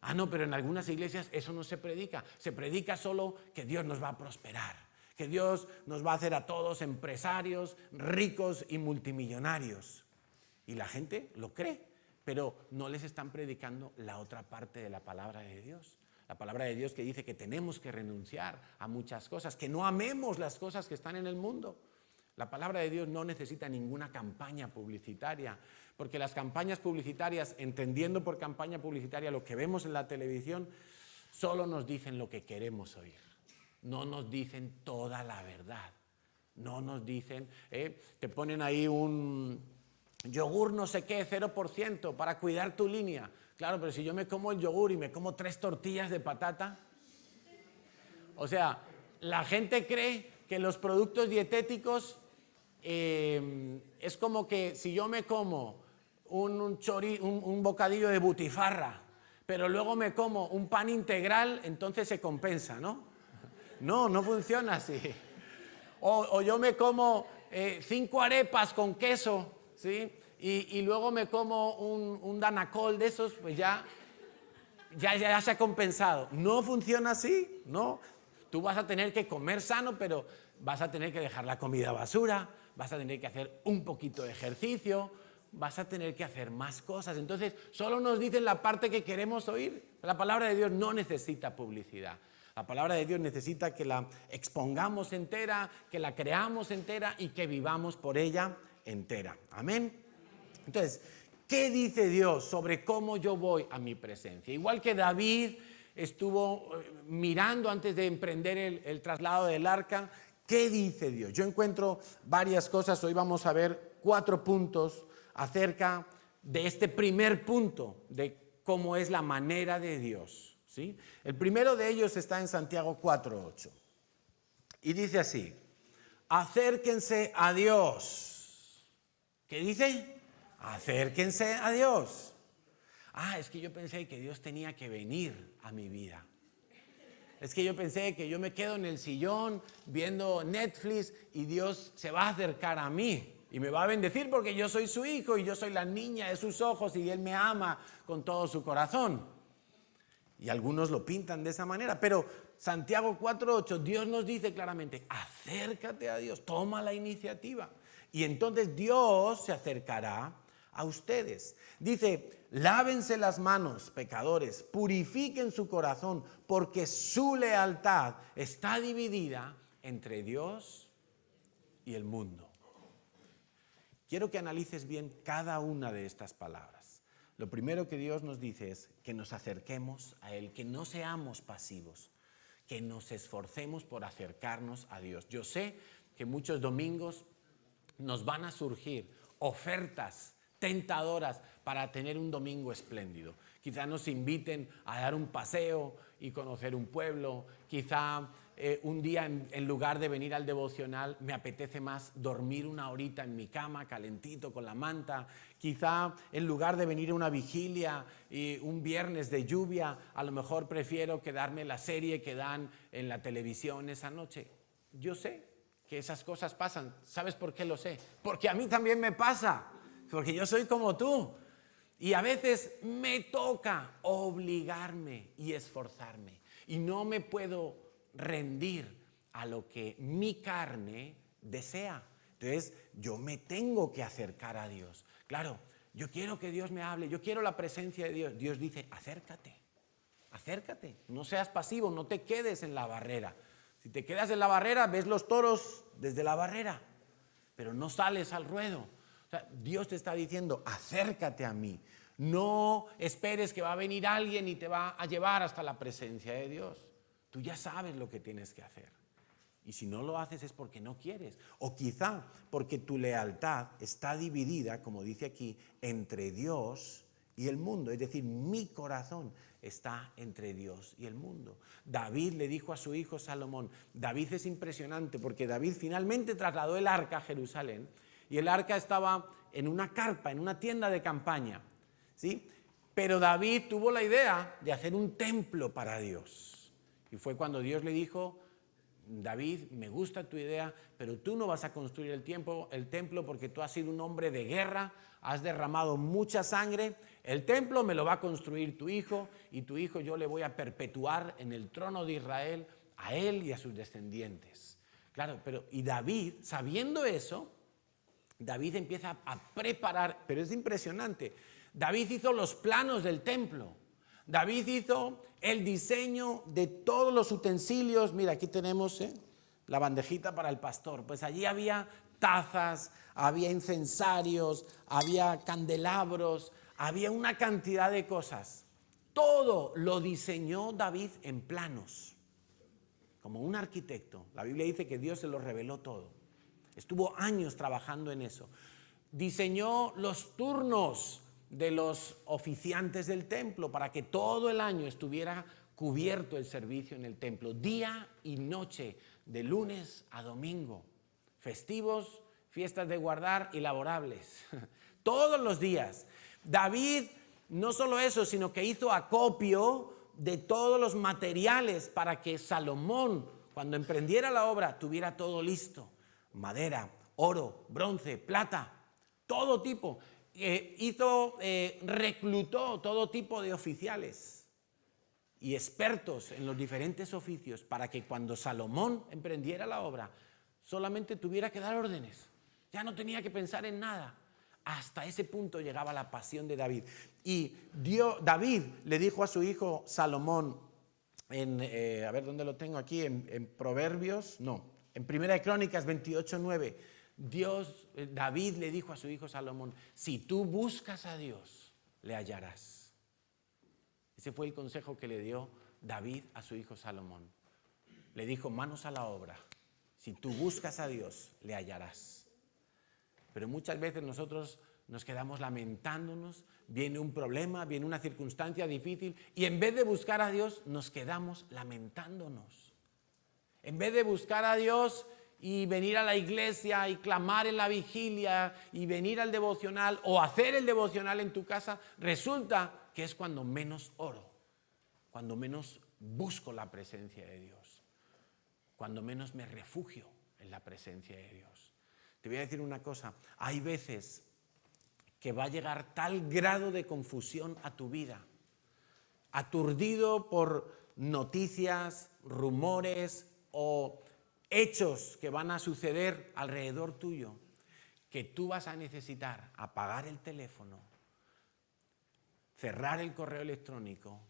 Ah, no, pero en algunas iglesias eso no se predica. Se predica solo que Dios nos va a prosperar. Que Dios nos va a hacer a todos empresarios, ricos y multimillonarios. Y la gente lo cree, pero no les están predicando la otra parte de la palabra de Dios. La palabra de Dios que dice que tenemos que renunciar a muchas cosas, que no amemos las cosas que están en el mundo. La palabra de Dios no necesita ninguna campaña publicitaria, porque las campañas publicitarias, entendiendo por campaña publicitaria lo que vemos en la televisión, solo nos dicen lo que queremos oír. No nos dicen toda la verdad. No nos dicen, te ponen ahí un yogur no sé qué, 0%, para cuidar tu línea. Claro, pero si yo me como el yogur y me como 3 tortillas de patata, o sea, la gente cree que los productos dietéticos es como que si yo me como un bocadillo de butifarra, pero luego me como un pan integral, entonces se compensa, ¿no? No funciona así. O yo me como 5 arepas con queso, ¿sí? Y luego me como un danacol de esos, pues ya se ha compensado. No funciona así, ¿no? Tú vas a tener que comer sano, pero vas a tener que dejar la comida basura, vas a tener que hacer un poquito de ejercicio, vas a tener que hacer más cosas. Entonces, solo nos dicen la parte que queremos oír. La palabra de Dios no necesita publicidad. La palabra de Dios necesita que la expongamos entera, que la creamos entera y que vivamos por ella entera. Amén. Entonces, ¿qué dice Dios sobre cómo yo voy a mi presencia? Igual que David estuvo mirando antes de emprender el traslado del arca, ¿qué dice Dios? Yo encuentro varias cosas. Hoy vamos a ver 4 puntos acerca de este primer punto, de cómo es la manera de Dios, ¿sí? El primero de ellos está en Santiago 4:8. Y dice así: acérquense a Dios. ¿Qué dice? Acérquense a Dios. Es que yo pensé que Dios tenía que venir a mi vida. Es que yo pensé que yo me quedo en el sillón viendo Netflix y Dios se va a acercar a mí y me va a bendecir porque yo soy su hijo y yo soy la niña de sus ojos y Él me ama con todo su corazón. Y algunos lo pintan de esa manera, pero Santiago 4:8, Dios nos dice claramente: acércate a Dios, toma la iniciativa. Y entonces Dios se acercará a ustedes. Dice: lávense las manos, pecadores, purifiquen su corazón, porque su lealtad está dividida entre Dios y el mundo. Quiero que analices bien cada una de estas palabras. Lo primero que Dios nos dice es que nos acerquemos a Él, que no seamos pasivos, que nos esforcemos por acercarnos a Dios. Yo sé que muchos domingos nos van a surgir ofertas tentadoras para tener un domingo espléndido. Quizá nos inviten a dar un paseo y conocer un pueblo. Quizá un día en lugar de venir al devocional me apetece más dormir una horita en mi cama, calentito con la manta. Quizá en lugar de venir a una vigilia y un viernes de lluvia, a lo mejor prefiero quedarme la serie que dan en la televisión esa noche. Yo sé que esas cosas pasan. ¿Sabes por qué lo sé? Porque a mí también me pasa. Porque yo soy como tú. Y a veces me toca obligarme y esforzarme. Y no me puedo rendir a lo que mi carne desea. Entonces, yo me tengo que acercar a Dios. Claro, yo quiero que Dios me hable, yo quiero la presencia de Dios. Dios dice: acércate, acércate, no seas pasivo, no te quedes en la barrera. Si te quedas en la barrera, ves los toros desde la barrera, pero no sales al ruedo. O sea, Dios te está diciendo: acércate a mí. No esperes que va a venir alguien y te va a llevar hasta la presencia de Dios. Tú ya sabes lo que tienes que hacer. Y si no lo haces es porque no quieres. O quizá porque tu lealtad está dividida, como dice aquí, entre Dios y el mundo. Es decir, mi corazón está entre Dios y el mundo. David le dijo a su hijo Salomón, David es impresionante porque David finalmente trasladó el arca a Jerusalén y el arca estaba en una carpa, en una tienda de campaña, ¿sí? Pero David tuvo la idea de hacer un templo para Dios. Y fue cuando Dios le dijo: David, me gusta tu idea, pero tú no vas a construir el templo porque tú has sido un hombre de guerra, has derramado mucha sangre. El templo me lo va a construir tu hijo, y tu hijo yo le voy a perpetuar en el trono de Israel a él y a sus descendientes. Claro, y David, sabiendo eso, David empieza a preparar, pero es impresionante. David hizo los planos del templo. David hizo el diseño de todos los utensilios. Mira, aquí tenemos la bandejita para el pastor. Pues allí había tazas, había incensarios, había candelabros, había una cantidad de cosas. Todo lo diseñó David en planos, como un arquitecto. La Biblia dice que Dios se lo reveló todo. Estuvo años trabajando en eso. Diseñó los turnos de los oficiantes del templo para que todo el año estuviera cubierto el servicio en el templo, día y noche, de lunes a domingo, festivos, fiestas de guardar y laborables, todos los días. David no solo eso, sino que hizo acopio de todos los materiales para que Salomón, cuando emprendiera la obra, tuviera todo listo: madera, oro, bronce, plata, todo tipo. Reclutó todo tipo de oficiales y expertos en los diferentes oficios para que cuando Salomón emprendiera la obra solamente tuviera que dar órdenes, ya no tenía que pensar en nada. Hasta ese punto llegaba la pasión de David. Y David le dijo a su hijo Salomón, a ver dónde lo tengo aquí, en Proverbios, no, en Primera de Crónicas 28:9, David le dijo a su hijo Salomón: si tú buscas a Dios, le hallarás. Ese fue el consejo que le dio David a su hijo Salomón. Le dijo: manos a la obra, si tú buscas a Dios, le hallarás. Pero muchas veces nosotros nos quedamos lamentándonos, viene un problema, viene una circunstancia difícil, y en vez de buscar a Dios, nos quedamos lamentándonos. En vez de buscar a Dios y venir a la iglesia y clamar en la vigilia y venir al devocional o hacer el devocional en tu casa, resulta que es cuando menos oro, cuando menos busco la presencia de Dios, cuando menos me refugio en la presencia de Dios. Te voy a decir una cosa: hay veces que va a llegar tal grado de confusión a tu vida, aturdido por noticias, rumores o hechos que van a suceder alrededor tuyo, que tú vas a necesitar apagar el teléfono, cerrar el correo electrónico,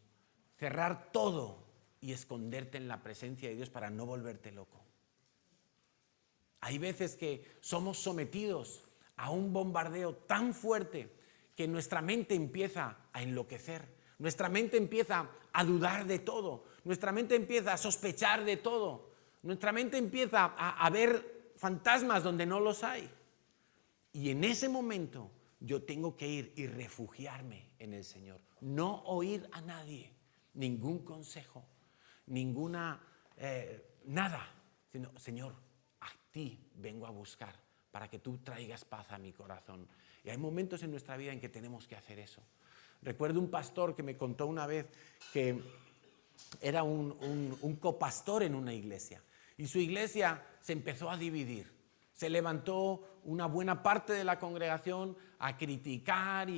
cerrar todo y esconderte en la presencia de Dios para no volverte loco. Hay veces que somos sometidos a un bombardeo tan fuerte que nuestra mente empieza a enloquecer, nuestra mente empieza a dudar de todo, nuestra mente empieza a sospechar de todo, nuestra mente empieza a ver fantasmas donde no los hay. Y en ese momento yo tengo que ir y refugiarme en el Señor, no oír a nadie, ningún consejo, nada, sino: Señor, a ti vengo a buscar para que tú traigas paz a mi corazón. Y hay momentos en nuestra vida en que tenemos que hacer eso. Recuerdo un pastor que me contó una vez que era un copastor en una iglesia, y su iglesia se empezó a dividir. Se levantó una buena parte de la congregación a criticar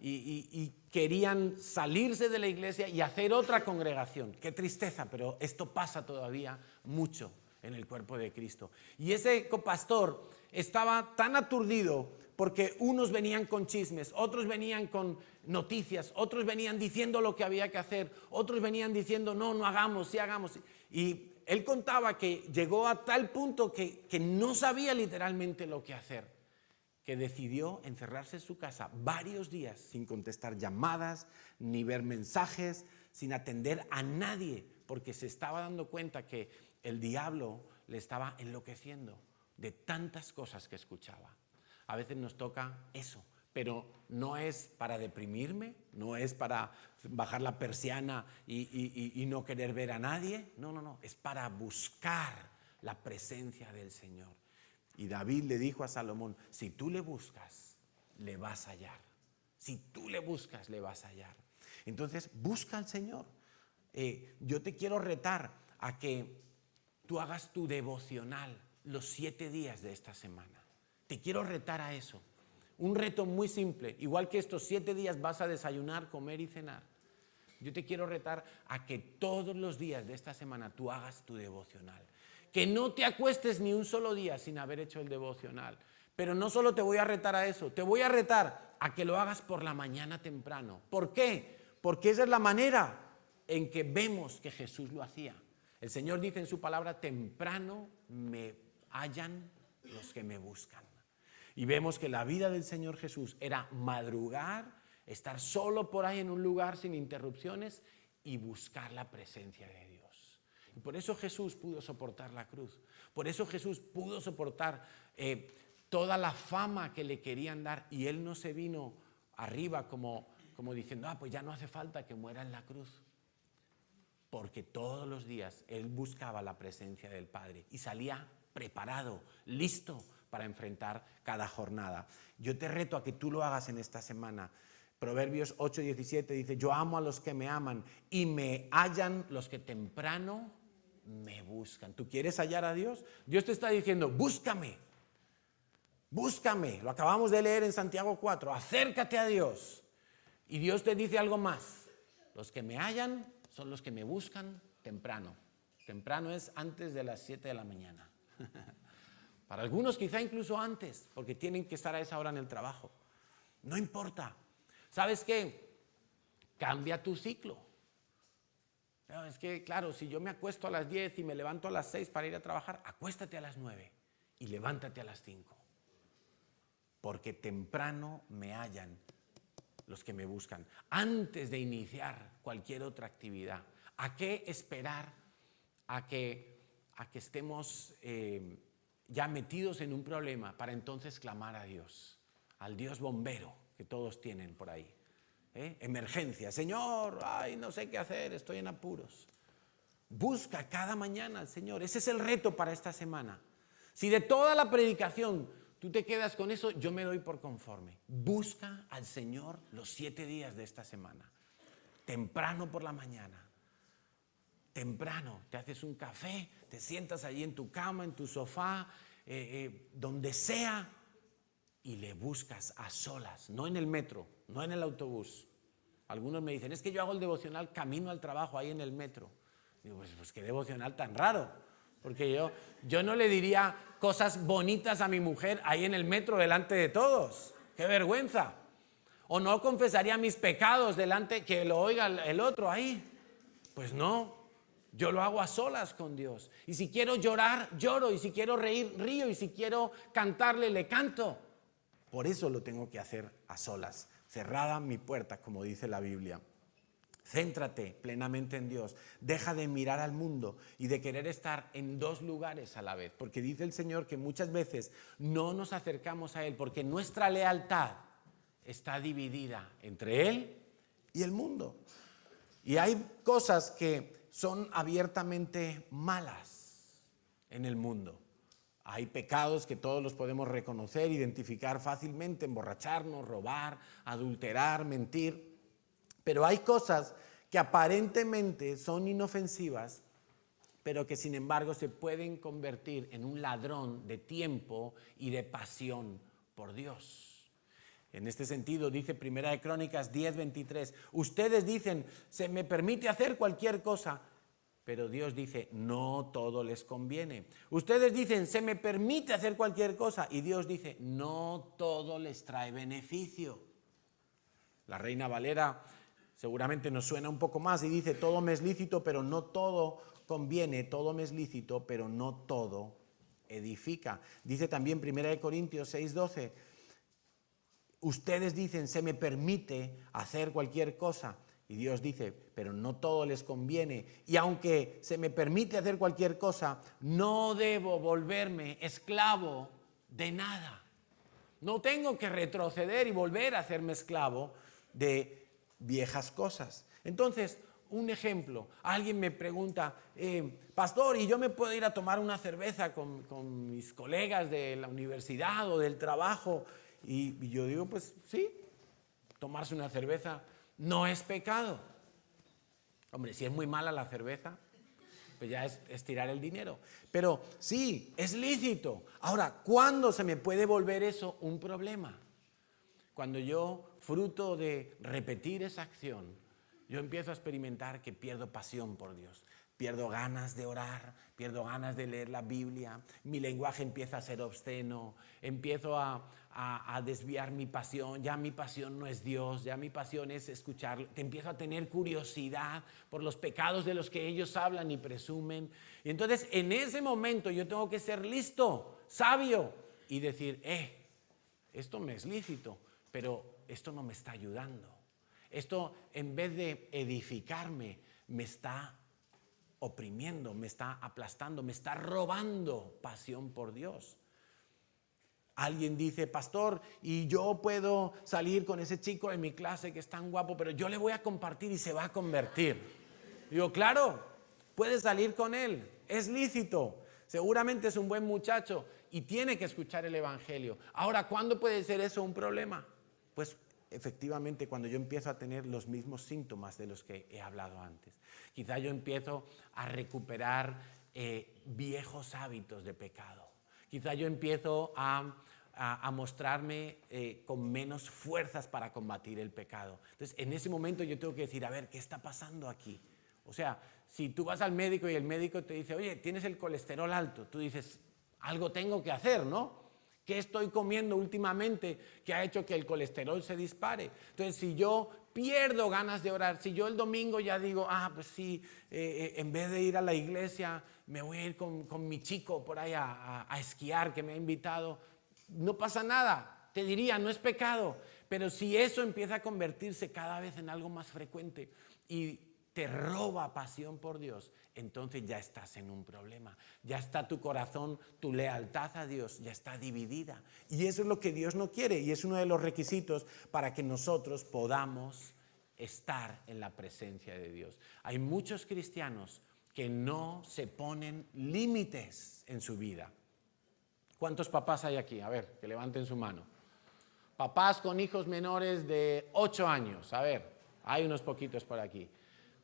y querían salirse de la iglesia y hacer otra congregación. Qué tristeza, pero esto pasa todavía mucho en el cuerpo de Cristo. Y ese copastor estaba tan aturdido porque unos venían con chismes, otros venían con noticias, otros venían diciendo lo que había que hacer, otros venían diciendo: no hagamos, sí hagamos. Y él contaba que llegó a tal punto que no sabía literalmente lo que hacer, que decidió encerrarse en su casa varios días sin contestar llamadas, ni ver mensajes, sin atender a nadie, porque se estaba dando cuenta que el diablo le estaba enloqueciendo de tantas cosas que escuchaba. A veces nos toca eso, pero no es para deprimirme, no es para bajar la persiana y no querer ver a nadie. No, es para buscar la presencia del Señor. Y David le dijo a Salomón: si tú le buscas, le vas a hallar. Si tú le buscas, le vas a hallar. Entonces, busca al Señor. Yo te quiero retar a que tú hagas tu devocional los 7 días de esta semana. Te quiero retar a eso. Un reto muy simple. Igual que estos 7 días vas a desayunar, comer y cenar, yo te quiero retar a que todos los días de esta semana tú hagas tu devocional. Que no te acuestes ni un solo día sin haber hecho el devocional. Pero no solo te voy a retar a eso, te voy a retar a que lo hagas por la mañana temprano. ¿Por qué? Porque esa es la manera en que vemos que Jesús lo hacía. El Señor dice en su palabra: temprano me hallan los que me buscan. Y vemos que la vida del Señor Jesús era madrugar, estar solo por ahí en un lugar sin interrupciones y buscar la presencia de Dios. Y por eso Jesús pudo soportar la cruz. Por eso Jesús pudo soportar toda la fama que le querían dar. Y Él no se vino arriba como diciendo, pues ya no hace falta que muera en la cruz. Porque todos los días Él buscaba la presencia del Padre y salía preparado, listo para enfrentar cada jornada. Yo te reto a que tú lo hagas en esta semana. Proverbios 8:17 dice, yo amo a los que me aman y me hallan los que temprano me buscan. ¿Tú quieres hallar a Dios? Dios te está diciendo, búscame, búscame. Lo acabamos de leer en Santiago 4, acércate a Dios. Y Dios te dice algo más, los que me hallan son los que me buscan temprano. Temprano es antes de las 7 de la mañana. Para algunos quizá incluso antes, porque tienen que estar a esa hora en el trabajo. No importa. ¿Sabes qué? Cambia tu ciclo. No, es que, claro, si yo me acuesto a las 10 y me levanto a las 6 para ir a trabajar, acuéstate a las 9 y levántate a las 5. Porque temprano me hallan los que me buscan. Antes de iniciar cualquier otra actividad, ¿a qué esperar a que estemos ya metidos en un problema para entonces clamar a Dios, al Dios bombero que todos tienen por ahí? Emergencia, Señor, ay, no sé qué hacer, estoy en apuros. Busca cada mañana al Señor. Ese es el reto para esta semana. Si de toda la predicación tú te quedas con eso, yo me doy por conforme. Busca al Señor los 7 días de esta semana. Temprano por la mañana. Temprano, te haces un café, te sientas allí en tu cama, en tu sofá, donde sea, y le buscas a solas, no en el metro, no en el autobús. Algunos me dicen, es que yo hago el devocional camino al trabajo, ahí en el metro. Digo, pues qué devocional tan raro, porque yo no le diría cosas bonitas a mi mujer ahí en el metro delante de todos. ¡Qué vergüenza! O no confesaría mis pecados delante, que lo oiga el otro ahí. Pues no. Yo lo hago a solas con Dios. Y si quiero llorar, lloro. Y si quiero reír, río. Y si quiero cantarle, le canto. Por eso lo tengo que hacer a solas. Cerrada mi puerta, como dice la Biblia. Céntrate plenamente en Dios. Deja de mirar al mundo y de querer estar en 2 lugares a la vez. Porque dice el Señor que muchas veces no nos acercamos a Él porque nuestra lealtad está dividida entre Él y el mundo. Y hay cosas que son abiertamente malas en el mundo. Hay pecados que todos los podemos reconocer, identificar fácilmente, emborracharnos, robar, adulterar, mentir. Pero hay cosas que aparentemente son inofensivas, pero que sin embargo se pueden convertir en un ladrón de tiempo y de pasión por Dios. En este sentido, dice Primera de Crónicas 10:23, ustedes dicen, se me permite hacer cualquier cosa, pero Dios dice, no todo les conviene. Ustedes dicen, se me permite hacer cualquier cosa, y Dios dice, no todo les trae beneficio. La Reina Valera seguramente nos suena un poco más y dice, todo me es lícito, pero no todo conviene, todo me es lícito, pero no todo edifica. Dice también 1 Corintios 6:12, ustedes dicen, se me permite hacer cualquier cosa. Y Dios dice, pero no todo les conviene. Y aunque se me permite hacer cualquier cosa, no debo volverme esclavo de nada. No tengo que retroceder y volver a hacerme esclavo de viejas cosas. Entonces, un ejemplo, alguien me pregunta, pastor, ¿y yo me puedo ir a tomar una cerveza con mis colegas de la universidad o del trabajo? Y yo digo, pues sí, tomarse una cerveza no es pecado. Hombre, si es muy mala la cerveza, pues ya es tirar el dinero. Pero sí, es lícito. Ahora, ¿cuándo se me puede volver eso un problema? Cuando yo, fruto de repetir esa acción, yo empiezo a experimentar que pierdo pasión por Dios. Pierdo ganas de orar, pierdo ganas de leer la Biblia, mi lenguaje empieza a ser obsceno, empiezo a desviar mi pasión, ya mi pasión no es Dios, ya mi pasión es escucharlo, te empiezo a tener curiosidad por los pecados de los que ellos hablan y presumen. Y entonces en ese momento yo tengo que ser listo, sabio, y decir, esto me es lícito, pero esto no me está ayudando. Esto, en vez de edificarme, me está oprimiendo, me está aplastando, me está robando pasión por Dios. Alguien dice, pastor, y yo puedo salir con ese chico en mi clase que es tan guapo, pero yo le voy a compartir y se va a convertir. Digo, claro, puedes salir con él, es lícito, seguramente es un buen muchacho y tiene que escuchar el evangelio. Ahora, ¿cuándo puede ser eso un problema? Pues efectivamente cuando yo empiezo a tener los mismos síntomas de los que he hablado antes. Quizá yo empiezo a recuperar viejos hábitos de pecado. Quizá yo empiezo a mostrarme con menos fuerzas para combatir el pecado. Entonces, en ese momento yo tengo que decir, a ver, ¿qué está pasando aquí? O sea, si tú vas al médico y el médico te dice, oye, tienes el colesterol alto, tú dices, algo tengo que hacer, ¿no? ¿Qué estoy comiendo últimamente que ha hecho que el colesterol se dispare? Entonces, si yo pierdo ganas de orar, si yo el domingo ya digo, pues sí, en vez de ir a la iglesia, me voy a ir con mi chico por ahí a esquiar que me ha invitado, no pasa nada, te diría, no es pecado, pero si eso empieza a convertirse cada vez en algo más frecuente y te roba pasión por Dios, entonces ya estás en un problema, ya está tu corazón, tu lealtad a Dios ya está dividida, y eso es lo que Dios no quiere, y es uno de los requisitos para que nosotros podamos estar en la presencia de Dios. Hay muchos cristianos que no se ponen límites en su vida. ¿Cuántos papás hay aquí? A ver, que levanten su mano. Papás con hijos menores de 8 años, a ver, hay unos poquitos por aquí.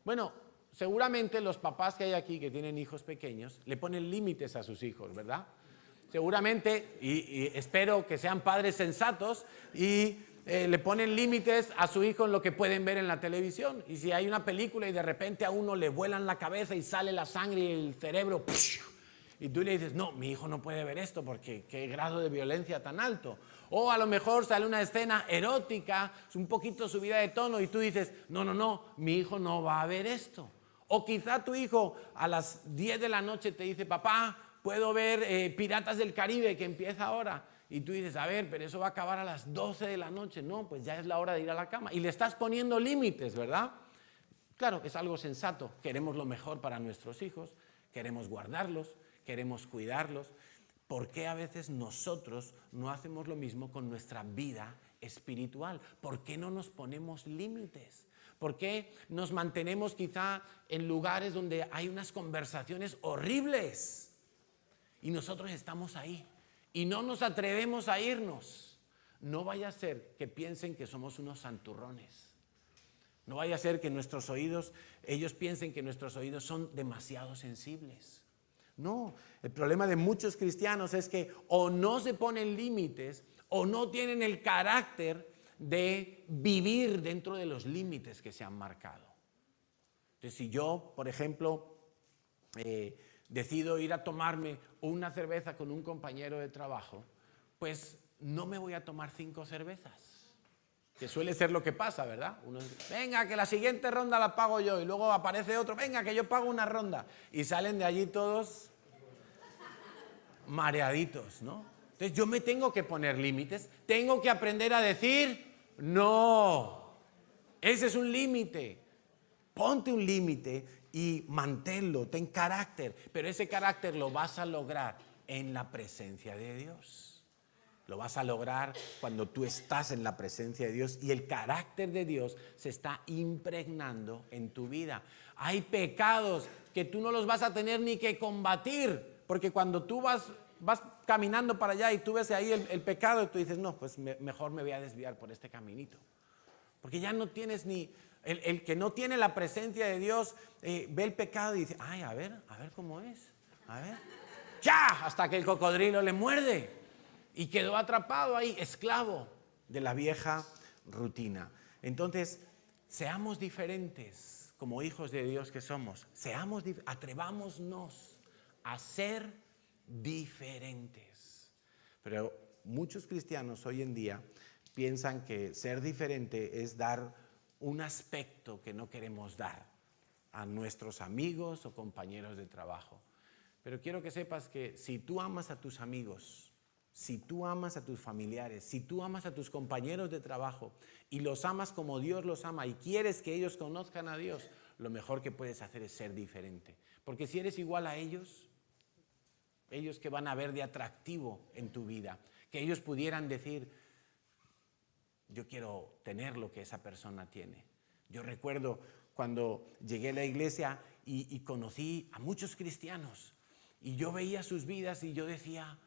Bueno, seguramente los papás que hay aquí que tienen hijos pequeños le ponen límites a sus hijos, ¿verdad? Seguramente, y espero que sean padres sensatos y le ponen límites a su hijo en lo que pueden ver en la televisión. Y si hay una película y de repente a uno le vuelan la cabeza y sale la sangre y el cerebro, y tú le dices, no, mi hijo no puede ver esto porque qué grado de violencia tan alto. O a lo mejor sale una escena erótica, un poquito subida de tono, y tú dices, no, mi hijo no va a ver esto. O quizá tu hijo a las 10 de la noche te dice, papá, puedo ver Piratas del Caribe que empieza ahora. Y tú dices, a ver, pero eso va a acabar a las 12 de la noche. No, pues ya es la hora de ir a la cama. Y le estás poniendo límites, ¿verdad? Claro, es algo sensato. Queremos lo mejor para nuestros hijos, queremos guardarlos, queremos cuidarlos. ¿Por qué a veces nosotros no hacemos lo mismo con nuestra vida espiritual? ¿Por qué no nos ponemos límites? ¿Por qué nos mantenemos quizá en lugares donde hay unas conversaciones horribles y nosotros estamos ahí y no nos atrevemos a irnos? No vaya a ser que piensen que somos unos santurrones. No vaya a ser que nuestros oídos, ellos piensen que nuestros oídos son demasiado sensibles. No, el problema de muchos cristianos es que o no se ponen límites o no tienen el carácter de vivir dentro de los límites que se han marcado. Entonces, si yo, por ejemplo, decido ir a tomarme una cerveza con un compañero de trabajo, pues no me voy a tomar 5 cervezas, que suele ser lo que pasa, ¿verdad? Uno dice, venga, que la siguiente ronda la pago yo, y luego aparece otro, venga, que yo pago una ronda, y salen de allí todos mareaditos, ¿no? Entonces yo me tengo que poner límites, tengo que aprender a decir no. Ese es un límite. Ponte un límite y manténlo, ten carácter, pero ese carácter lo vas a lograr en la presencia de Dios. Lo vas a lograr cuando tú estás en la presencia de Dios y el carácter de Dios se está impregnando en tu vida. Hay pecados que tú no los vas a tener ni que combatir, porque cuando tú vas caminando para allá y tú ves ahí el pecado, tú dices, no, pues mejor me voy a desviar por este caminito. Porque ya no tienes ni... El que no tiene la presencia de Dios ve el pecado y dice, ay, a ver cómo es. A ver. ¡Ya! Hasta que el cocodrilo le muerde. Y quedó atrapado ahí, esclavo de la vieja rutina. Entonces, seamos diferentes como hijos de Dios que somos. Atrevámonos a ser diferentes. Pero muchos cristianos hoy en día piensan que ser diferente es dar un aspecto que no queremos dar a nuestros amigos o compañeros de trabajo. pero quiero que sepas que si tú amas a tus amigos, si tú amas a tus familiares, si tú amas a tus compañeros de trabajo y los amas como Dios los ama y quieres que ellos conozcan a Dios, lo mejor que puedes hacer es ser diferente. Porque si eres igual a ellos que van a ver de atractivo en tu vida, que ellos pudieran decir, yo quiero tener lo que esa persona tiene. Yo recuerdo cuando llegué a la iglesia y conocí a muchos cristianos y yo veía sus vidas y yo decía,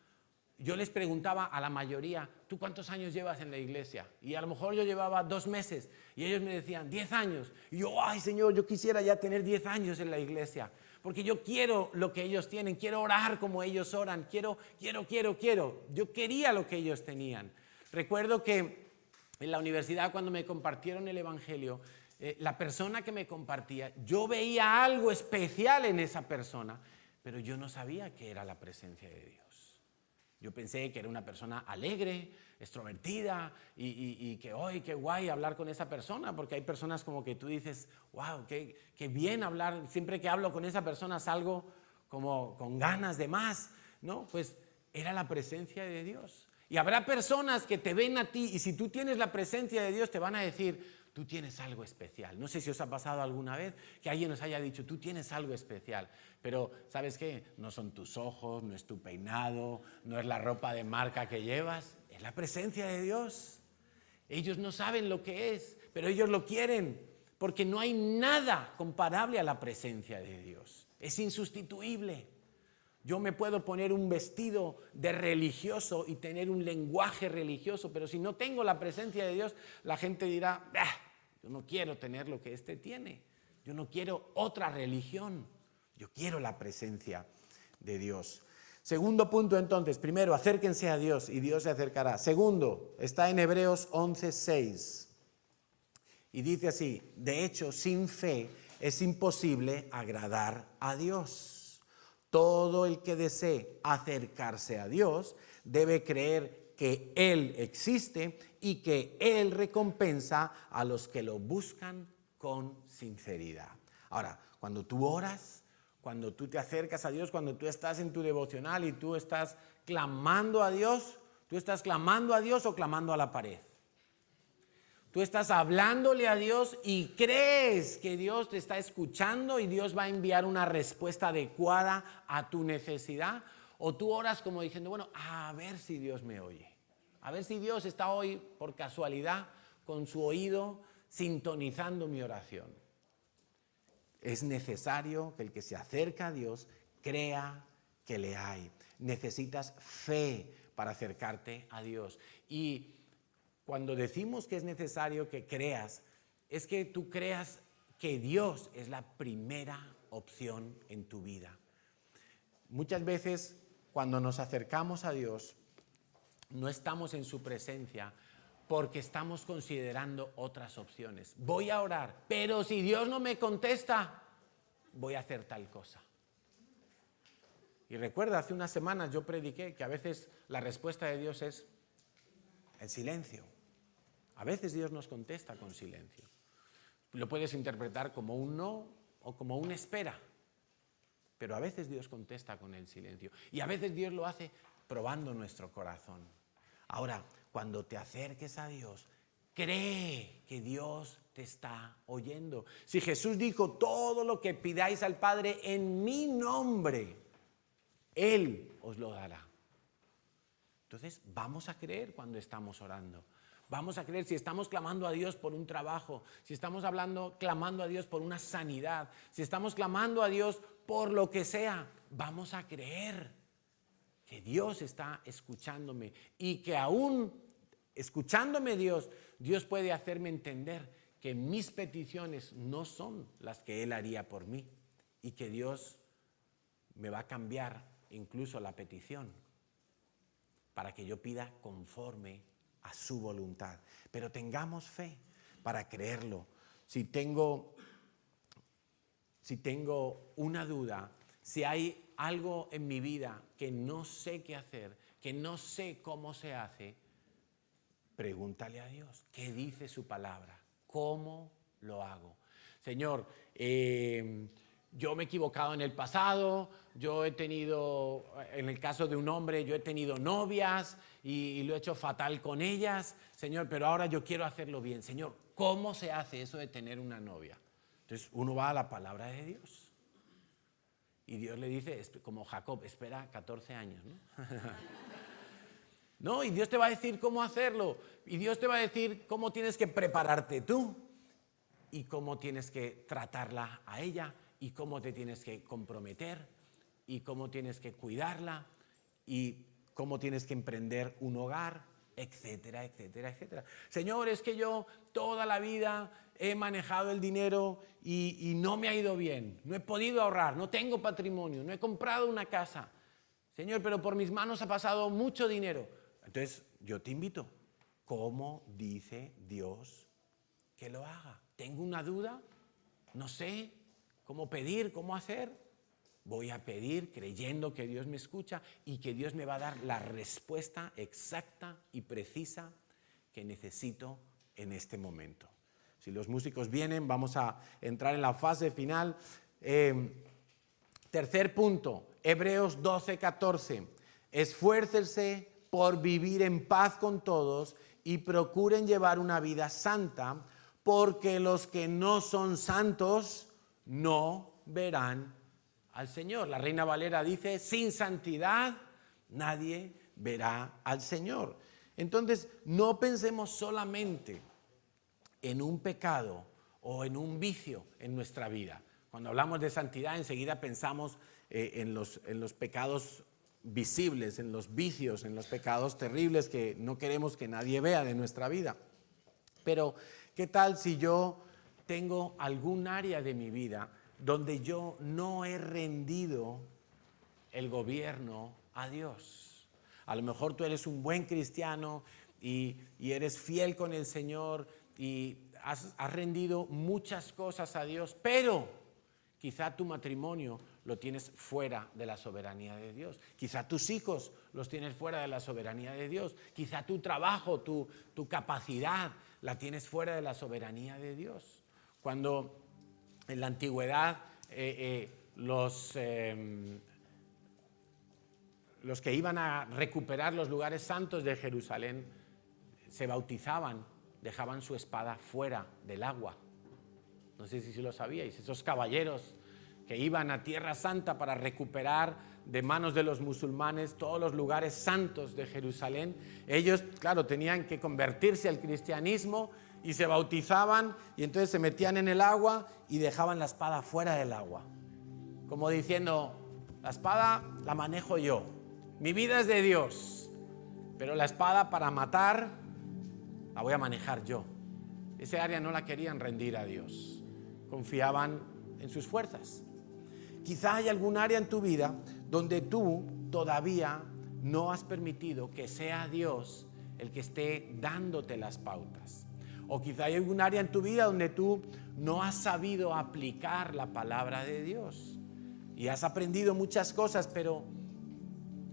yo les preguntaba a la mayoría, ¿tú cuántos años llevas en la iglesia? Y a lo mejor yo llevaba 2 meses y ellos me decían, 10 años. Y yo, ay Señor, yo quisiera ya tener 10 años en la iglesia, porque yo quiero lo que ellos tienen, quiero orar como ellos oran, quiero. Yo quería lo que ellos tenían. Recuerdo que en la universidad cuando me compartieron el evangelio, la persona que me compartía, yo veía algo especial en esa persona, pero yo no sabía que era la presencia de Dios. Yo pensé que era una persona alegre, extrovertida y que hoy qué guay hablar con esa persona, porque hay personas como que tú dices, wow, qué bien hablar, siempre que hablo con esa persona salgo como con ganas de más, ¿no? Pues era la presencia de Dios. Y habrá personas que te ven a ti y si tú tienes la presencia de Dios te van a decir, tú tienes algo especial. No sé si os ha pasado alguna vez que alguien os haya dicho, tú tienes algo especial. Pero, ¿sabes qué? No son tus ojos, no es tu peinado, no es la ropa de marca que llevas, es la presencia de Dios. Ellos no saben lo que es, pero ellos lo quieren, porque no hay nada comparable a la presencia de Dios. Es insustituible. Yo me puedo poner un vestido de religioso y tener un lenguaje religioso, pero si no tengo la presencia de Dios, la gente dirá, yo no quiero tener lo que este tiene, yo no quiero otra religión, yo quiero la presencia de Dios. Segundo punto entonces, primero, acérquense a Dios y Dios se acercará. Segundo, está en Hebreos 11:6 y dice así, de hecho, sin fe es imposible agradar a Dios. Todo el que desee acercarse a Dios debe creer que Él existe y que Él recompensa a los que lo buscan con sinceridad. Ahora, cuando tú oras, cuando tú te acercas a Dios, cuando tú estás en tu devocional y tú estás clamando a Dios, ¿tú estás clamando a Dios o clamando a la pared? Tú estás hablándole a Dios y crees que Dios te está escuchando y Dios va a enviar una respuesta adecuada a tu necesidad. O tú oras como diciendo, bueno, a ver si Dios me oye. A ver si Dios está hoy por casualidad con su oído sintonizando mi oración. Es necesario que el que se acerca a Dios crea que le hay. Necesitas fe para acercarte a Dios. Y cuando decimos que es necesario que creas, es que tú creas que Dios es la primera opción en tu vida. Muchas veces cuando nos acercamos a Dios, no estamos en su presencia porque estamos considerando otras opciones. Voy a orar, pero si Dios no me contesta, voy a hacer tal cosa. Y recuerda, hace unas semanas yo prediqué que a veces la respuesta de Dios es el silencio. A veces Dios nos contesta con silencio. Lo puedes interpretar como un no o como una espera. Pero a veces Dios contesta con el silencio. Y a veces Dios lo hace probando nuestro corazón. Ahora, cuando te acerques a Dios, cree que Dios te está oyendo. Si Jesús dijo, todo lo que pidáis al Padre en mi nombre, Él os lo dará. Entonces, vamos a creer cuando estamos orando. Vamos a creer si estamos clamando a Dios por un trabajo, si estamos clamando a Dios por una sanidad, si estamos clamando a Dios por lo que sea, vamos a creer que Dios está escuchándome y que aún escuchándome Dios puede hacerme entender que mis peticiones no son las que Él haría por mí y que Dios me va a cambiar incluso la petición para que yo pida conforme a su voluntad. Pero tengamos fe para creerlo. Si tengo una duda, si hay algo en mi vida que no sé qué hacer, que no sé cómo se hace, pregúntale a Dios. ¿Qué dice su palabra? ¿Cómo lo hago? Señor, yo me he equivocado en el pasado, yo he tenido, en el caso de un hombre, yo he tenido novias y lo he hecho fatal con ellas, Señor, pero ahora yo quiero hacerlo bien. Señor, ¿cómo se hace eso de tener una novia? Entonces uno va a la palabra de Dios. Y Dios le dice, como Jacob, espera 14 años, ¿no? No, y Dios te va a decir cómo hacerlo. Y Dios te va a decir cómo tienes que prepararte tú. Y cómo tienes que tratarla a ella. Y cómo te tienes que comprometer. Y cómo tienes que cuidarla. Y cómo tienes que emprender un hogar, etcétera, etcétera, etcétera. Señor, es que yo toda la vida he manejado el dinero y no me ha ido bien. No he podido ahorrar, no tengo patrimonio, no he comprado una casa. Señor, pero por mis manos ha pasado mucho dinero. Entonces, yo te invito. ¿Cómo dice Dios que lo haga? ¿Tengo una duda? No sé cómo pedir, cómo hacer. Voy a pedir creyendo que Dios me escucha y que Dios me va a dar la respuesta exacta y precisa que necesito en este momento. Si los músicos vienen, vamos a entrar en la fase final. Tercer punto, Hebreos 12:14. Esfuércense por vivir en paz con todos y procuren llevar una vida santa, porque los que no son santos no verán al Señor. La Reina Valera dice, sin santidad nadie verá al Señor. Entonces, no pensemos solamente en un pecado o en un vicio en nuestra vida. Cuando hablamos de santidad, enseguida pensamos en los pecados visibles, en los vicios, en los pecados terribles que no queremos que nadie vea de nuestra vida. Pero, ¿qué tal si yo tengo algún área de mi vida donde yo no he rendido el gobierno a Dios? A lo mejor tú eres un buen cristiano y eres fiel con el Señor y has rendido muchas cosas a Dios, pero quizá tu matrimonio lo tienes fuera de la soberanía de Dios. Quizá tus hijos los tienes fuera de la soberanía de Dios. Quizá tu trabajo, tu capacidad la tienes fuera de la soberanía de Dios. Cuando en la antigüedad los que iban a recuperar los lugares santos de Jerusalén se bautizaban, dejaban su espada fuera del agua. No sé si lo sabíais, esos caballeros que iban a Tierra Santa para recuperar de manos de los musulmanes todos los lugares santos de Jerusalén, ellos, claro, tenían que convertirse al cristianismo y se bautizaban y entonces se metían en el agua y dejaban la espada fuera del agua. Como diciendo, la espada la manejo yo, mi vida es de Dios, pero la espada para matar la voy a manejar yo. Ese área no la querían rendir a Dios, confiaban en sus fuerzas. Quizá hay algún área en tu vida donde tú todavía no has permitido que sea Dios el que esté dándote las pautas. O quizá hay algún área en tu vida donde tú no has sabido aplicar la palabra de Dios. Y has aprendido muchas cosas, pero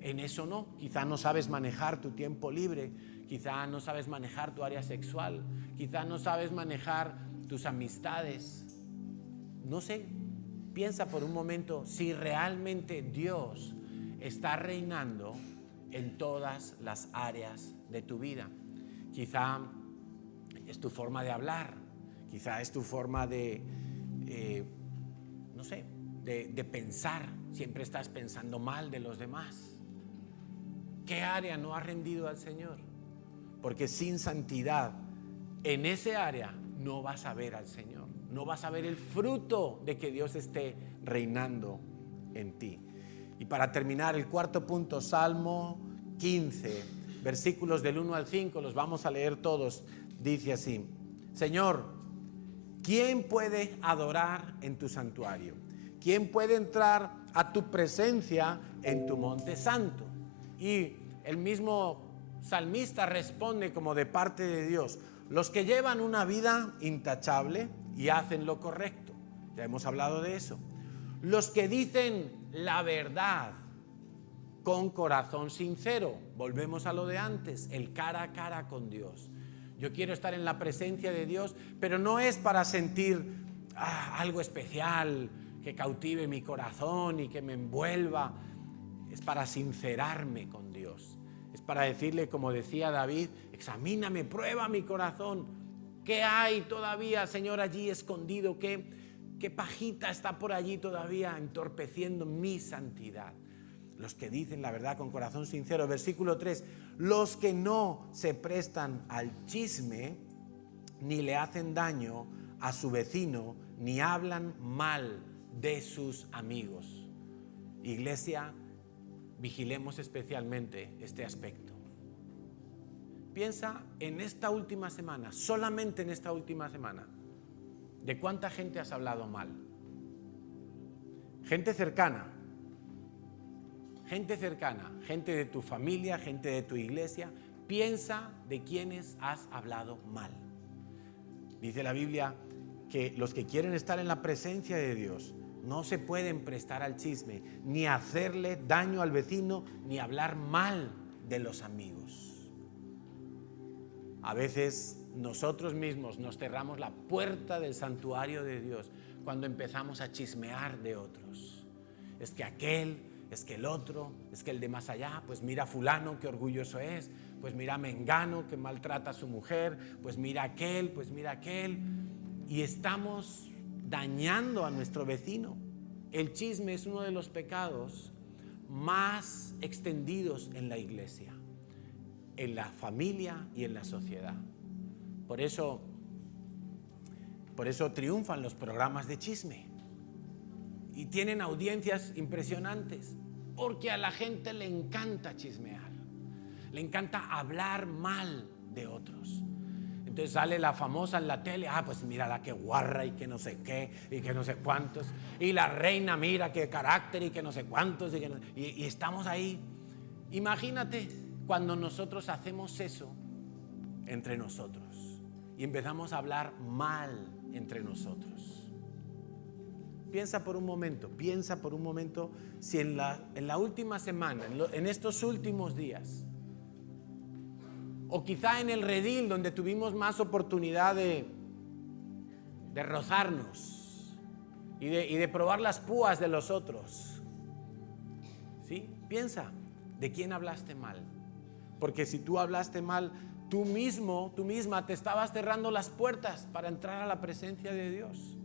en eso no. Quizá no sabes manejar tu tiempo libre. Quizá no sabes manejar tu área sexual. Quizá no sabes manejar tus amistades. No sé. Piensa por un momento si realmente Dios está reinando en todas las áreas de tu vida. Quizá es tu forma de hablar, quizá es tu forma de pensar. Siempre estás pensando mal de los demás. ¿Qué área no has rendido al Señor? Porque sin santidad, en ese área no vas a ver al Señor. No vas a ver el fruto de que Dios esté reinando en ti. Y para terminar, el cuarto punto, Salmo 15, versículos del 1 al 5, los vamos a leer todos. Dice así: Señor, ¿quién puede adorar en tu santuario? ¿Quién puede entrar a tu presencia en tu monte santo? Y el mismo salmista responde como de parte de Dios: los que llevan una vida intachable y hacen lo correcto. Ya hemos hablado de eso. Los que dicen la verdad con corazón sincero. Volvemos a lo de antes, el cara a cara con Dios. Yo quiero estar en la presencia de Dios, pero no es para sentir algo especial, que cautive mi corazón y que me envuelva. Es para sincerarme con Dios. Es para decirle, como decía David, examíname, prueba mi corazón. ¿Qué hay todavía, Señor, allí escondido? ¿Qué pajita está por allí todavía entorpeciendo mi santidad? Los que dicen la verdad con corazón sincero. Versículo 3. Los que no se prestan al chisme, ni le hacen daño a su vecino, ni hablan mal de sus amigos. Iglesia, vigilemos especialmente este aspecto. Piensa en esta última semana, solamente en esta última semana, ¿de cuánta gente has hablado mal? Gente cercana, gente de tu familia, gente de tu iglesia. Piensa de quiénes has hablado mal. Dice la Biblia que los que quieren estar en la presencia de Dios no se pueden prestar al chisme, ni hacerle daño al vecino, ni hablar mal de los amigos. A veces nosotros mismos nos cerramos la puerta del santuario de Dios cuando empezamos a chismear de otros. Es que aquel, es que el otro, es que el de más allá, pues mira a fulano, qué orgulloso es, pues mira a Mengano, que maltrata a su mujer, pues mira aquel, y estamos dañando a nuestro vecino. El chisme es uno de los pecados más extendidos en la iglesia, en la familia y en la sociedad. Por eso triunfan los programas de chisme y tienen audiencias impresionantes, porque a la gente le encanta chismear, le encanta hablar mal de otros. Entonces sale la famosa en la tele, pues mírala qué guarra y que no sé qué y que no sé cuántos, y la reina mira qué carácter y que no sé cuántos, y estamos ahí. Imagínate cuando nosotros hacemos eso entre nosotros y empezamos a hablar mal entre nosotros. Piensa por un momento si en la última semana, en estos últimos días, o quizá en el redil donde tuvimos más oportunidad de rozarnos y de probar las púas de los otros. ¿Sí? Piensa, ¿de quién hablaste mal? Porque si tú hablaste mal, tú misma te estabas cerrando las puertas para entrar a la presencia de Dios.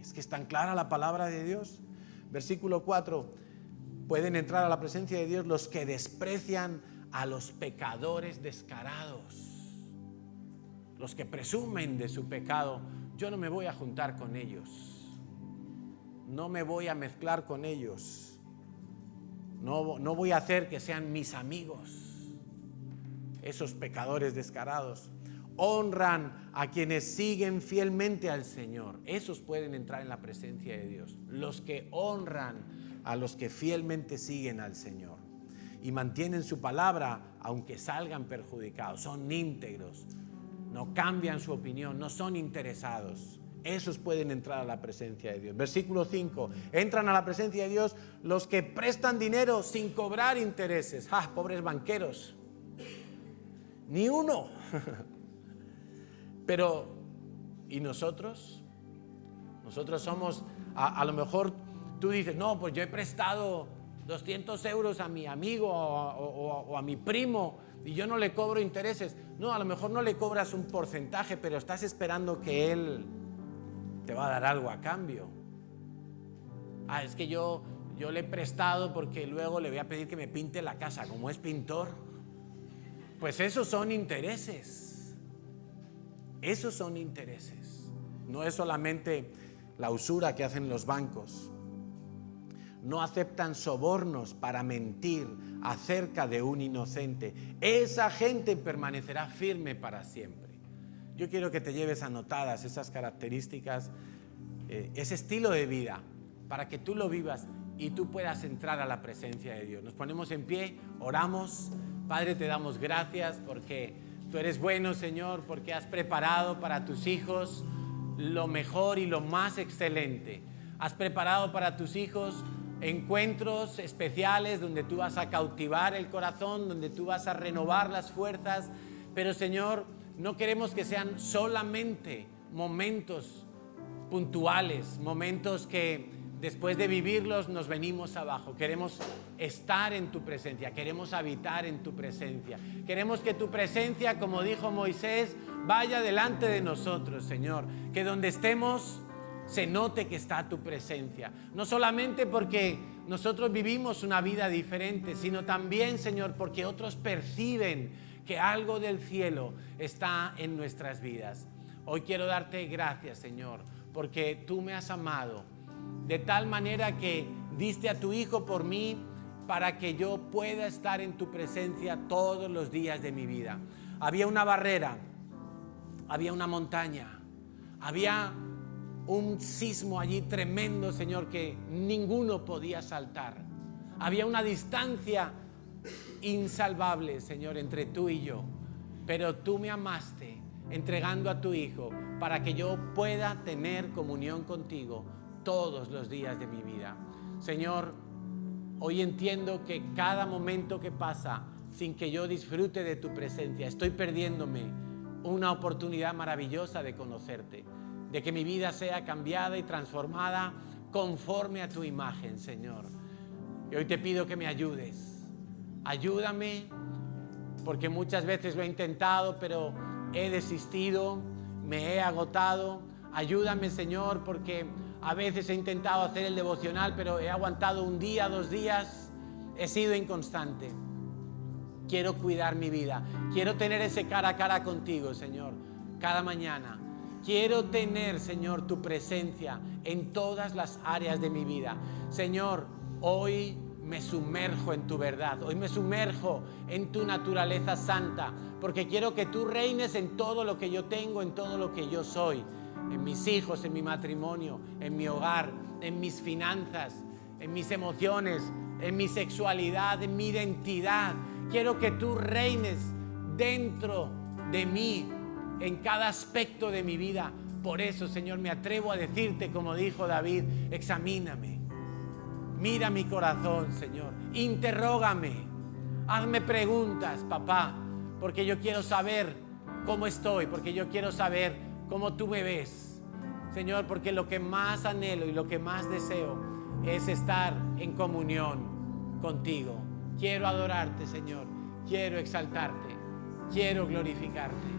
Es que es tan clara la palabra de Dios. Versículo 4, pueden entrar a la presencia de Dios los que desprecian a los pecadores descarados, los que presumen de su pecado. Yo no me voy a juntar con ellos, no me voy a mezclar con ellos, no voy a hacer que sean mis amigos. Esos pecadores descarados honran a quienes siguen fielmente al Señor. Esos pueden entrar en la presencia de Dios, los que honran a los que fielmente siguen al Señor y mantienen su palabra aunque salgan perjudicados. Son íntegros, no cambian su opinión, no son interesados. Esos pueden entrar a la presencia de Dios. Versículo 5, entran a la presencia de Dios los que prestan dinero sin cobrar intereses. Pobres banqueros, ni uno. Pero, ¿y nosotros? Nosotros somos, a lo mejor tú dices, no, pues yo he prestado 200 euros a mi amigo o a mi primo y yo no le cobro intereses. No, a lo mejor no le cobras un porcentaje, pero estás esperando que él te va a dar algo a cambio. Es que yo le he prestado porque luego le voy a pedir que me pinte la casa, como es pintor. Pues esos son intereses. Esos son intereses. No es solamente la usura que hacen los bancos. No aceptan sobornos para mentir acerca de un inocente. Esa gente permanecerá firme para siempre. Yo quiero que te lleves anotadas esas características, ese estilo de vida, para que tú lo vivas y tú puedas entrar a la presencia de Dios. Nos ponemos en pie, oramos. Padre, te damos gracias porque tú eres bueno, Señor, porque has preparado para tus hijos lo mejor y lo más excelente. Has preparado para tus hijos encuentros especiales donde tú vas a cautivar el corazón, donde tú vas a renovar las fuerzas. Pero, Señor, no queremos que sean solamente momentos puntuales, momentos que después de vivirlos nos venimos abajo. Queremos estar en tu presencia, queremos habitar en tu presencia. Queremos que tu presencia, como dijo Moisés, vaya delante de nosotros, Señor. Que donde estemos se note que está tu presencia. No solamente porque nosotros vivimos una vida diferente, sino también, Señor, porque otros perciben que algo del cielo está en nuestras vidas. Hoy quiero darte gracias, Señor, porque tú me has amado de tal manera que diste a tu Hijo por mí para que yo pueda estar en tu presencia todos los días de mi vida. Había una barrera, había una montaña, había un sismo allí tremendo, Señor, que ninguno podía saltar. Había una distancia insalvable, Señor, entre tú y yo. Pero tú me amaste entregando a tu Hijo para que yo pueda tener comunión contigo todos los días de mi vida. Señor, hoy entiendo que cada momento que pasa sin que yo disfrute de tu presencia, estoy perdiéndome una oportunidad maravillosa de conocerte, de que mi vida sea cambiada y transformada conforme a tu imagen, Señor. Y hoy te pido que me ayudes. Ayúdame, porque muchas veces lo he intentado, pero he desistido, me he agotado. Ayúdame, Señor, porque a veces he intentado hacer el devocional, pero he aguantado un día, 2 días, he sido inconstante. Quiero cuidar mi vida, quiero tener ese cara a cara contigo, Señor, cada mañana. Quiero tener, Señor, tu presencia en todas las áreas de mi vida. Señor, hoy me sumerjo en tu verdad, hoy me sumerjo en tu naturaleza santa, porque quiero que tú reines en todo lo que yo tengo, en todo lo que yo soy, en mis hijos, en mi matrimonio, en mi hogar, en mis finanzas, en mis emociones, en mi sexualidad, en mi identidad. Quiero que tú reines dentro de mí, en cada aspecto de mi vida. Por eso, Señor, me atrevo a decirte, como dijo David, examíname, mira mi corazón, Señor, interrógame, hazme preguntas, papá, porque yo quiero saber cómo estoy, porque yo quiero saber cómo tú me ves, Señor, porque lo que más anhelo y lo que más deseo es estar en comunión contigo. Quiero adorarte, Señor, quiero exaltarte, quiero glorificarte.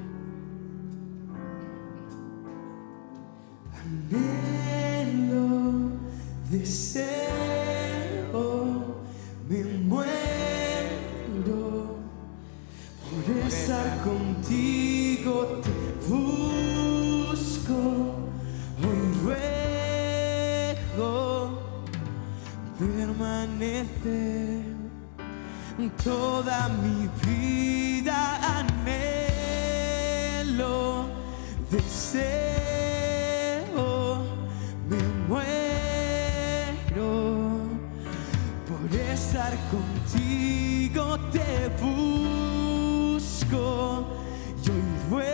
Anhelo, deseo, me muero por estar contigo, te busco, hoy ruego permanecer toda mi vida. Anhelo, deseo, me muero por estar contigo, te busco y hoy ruego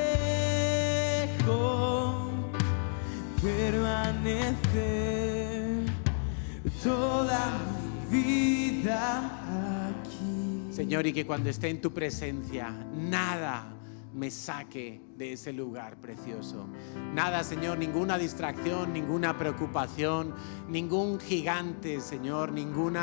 permanecer toda mi vida aquí. Señor, y que cuando esté en tu presencia, nada me saque de ese lugar precioso. Nada, Señor, ninguna distracción, ninguna preocupación, ningún gigante, Señor, ningún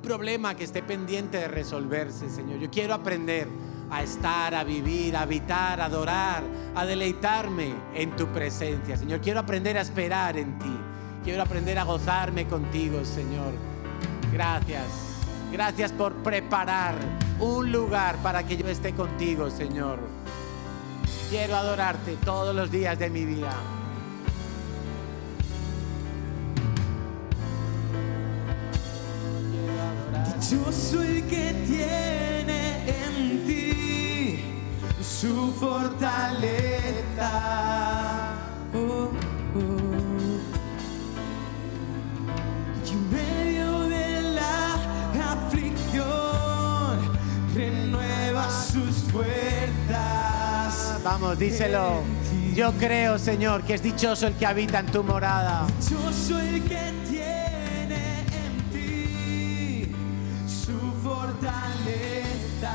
problema que esté pendiente de resolverse, Señor. Yo quiero aprender a estar, a vivir, a habitar, a adorar, a deleitarme en tu presencia, Señor. Quiero aprender a esperar en ti. Quiero aprender a gozarme contigo, Señor. Gracias. Gracias por preparar un lugar para que yo esté contigo, Señor. Quiero adorarte todos los días de mi vida. Yo soy el que tiene en ti su fortaleza. Oh, oh. Y en medio de la aflicción renueva sus fuerzas. Vamos, díselo. Yo creo, Señor, que es dichoso el que habita en tu morada. Yo soy el que tiene en ti su fortaleza.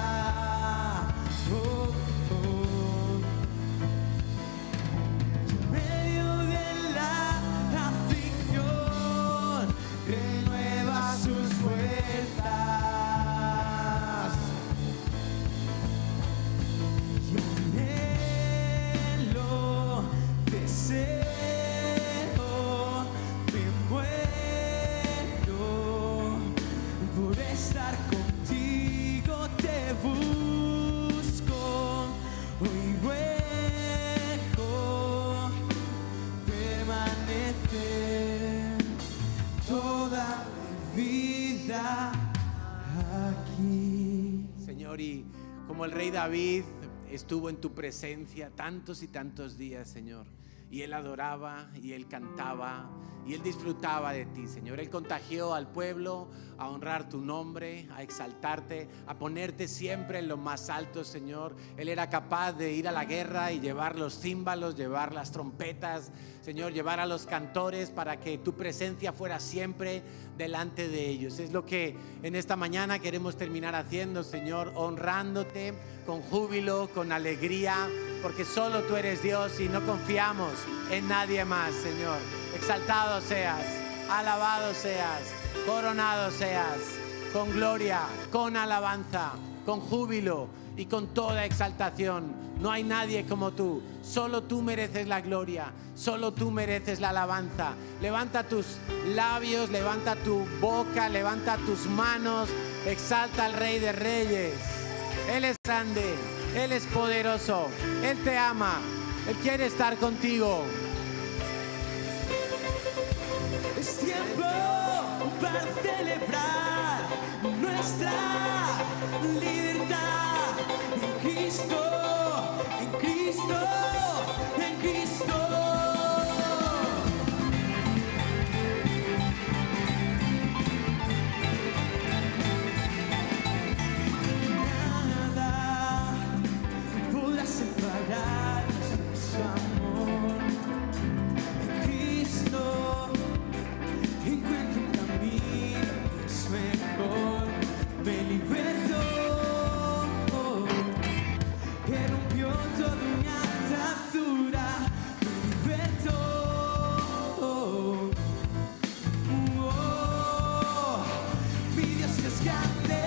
Oh, oh. En medio de la aflicción como el rey David estuvo en tu presencia tantos y tantos días, Señor. Y él adoraba, y él cantaba, y él disfrutaba de ti, Señor. Él contagió al pueblo a honrar tu nombre, a exaltarte, a ponerte siempre en lo más alto, Señor. Él era capaz de ir a la guerra y llevar los címbalos, llevar las trompetas, Señor, llevar a los cantores para que tu presencia fuera siempre delante de ellos. Es lo que en esta mañana queremos terminar haciendo, Señor, honrándote con júbilo, con alegría, porque solo tú eres Dios y no confiamos en nadie más, Señor. Exaltado seas, alabado seas, coronado seas, con gloria, con alabanza, con júbilo y con toda exaltación. No hay nadie como tú. Solo tú mereces la gloria, solo tú mereces la alabanza. Levanta tus labios, levanta tu boca, levanta tus manos, exalta al Rey de Reyes. Él es grande, Él es poderoso, Él te ama, Él quiere estar contigo. Es tiempo para celebrar nuestra libertad en Cristo, en Cristo, en Cristo. Nada podrá separarnos de su amor. En Cristo encuentro un camino que es mejor, me libertó, que rompió toda mi atadura, me libertó. Mi Dios es grande,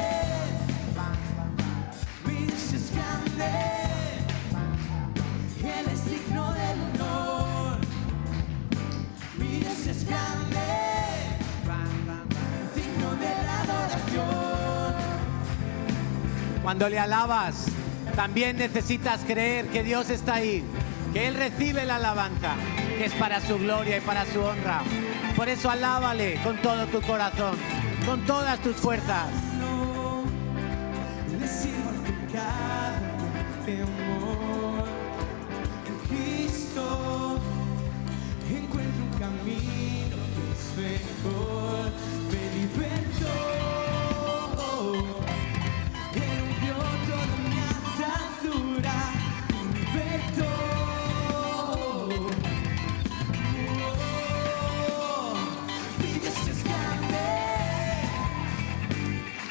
mi Dios es grande, Él es digno del honor. Mi Dios es grande, digno de la adoración. Cuando le alabas, también necesitas creer que Dios está ahí, que Él recibe la alabanza, que es para su gloria y para su honra. Por eso alábale con todo tu corazón, con todas tus fuerzas. No, le sirvo al pecado y al temor. En Cristo encuentro un camino que es mejor, me libertó, que rompió toda mi atadura, me libertó. Mi Dios es grande,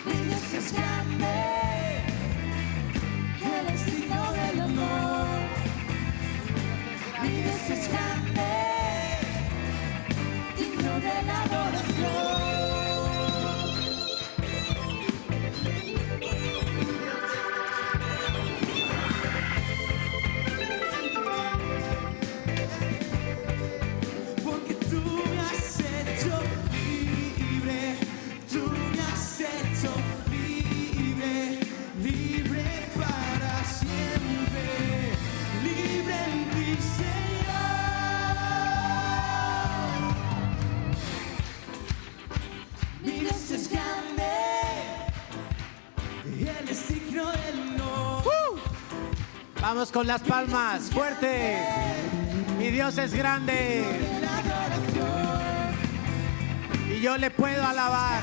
mi Dios es grande, Él es digno del honor. Mi Dios es grande, digno de la adoración. Porque tú me has hecho libre, tú me has hecho libre, libre para siempre, libre en ti, Señor. Mi Dios es grande, Él es digno del honor. Vamos con las palmas, fuerte. Mi Dios es grande La adoración, y yo le puedo alabar.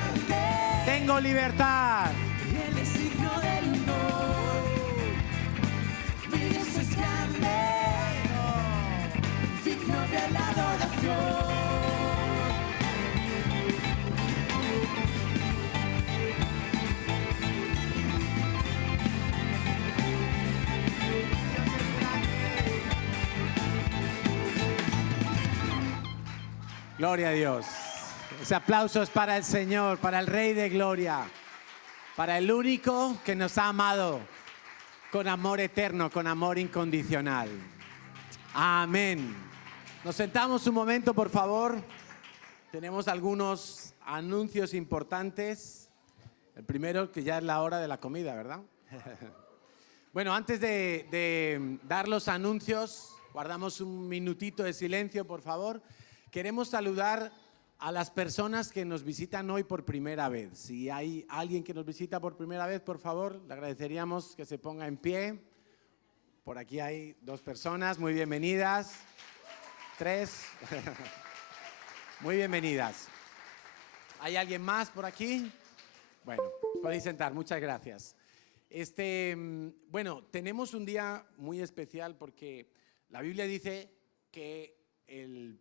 Tengo libertad. Él es digno del honor. Mi Dios es grande, digno de la adoración. Gloria a Dios. Ese aplauso es para el Señor, para el Rey de Gloria, para el único que nos ha amado con amor eterno, con amor incondicional. Amén. Nos sentamos un momento, por favor. Tenemos algunos anuncios importantes. El primero, que ya es la hora de la comida, ¿verdad? Bueno, antes de dar los anuncios, guardamos un minutito de silencio, por favor. Queremos saludar a las personas que nos visitan hoy por primera vez. Si hay alguien que nos visita por primera vez, por favor, le agradeceríamos que se ponga en pie. Por aquí hay 2 personas, muy bienvenidas. 3. Muy bienvenidas. ¿Hay alguien más por aquí? Bueno, os podéis sentar, muchas gracias. Bueno, tenemos un día muy especial porque la Biblia dice que el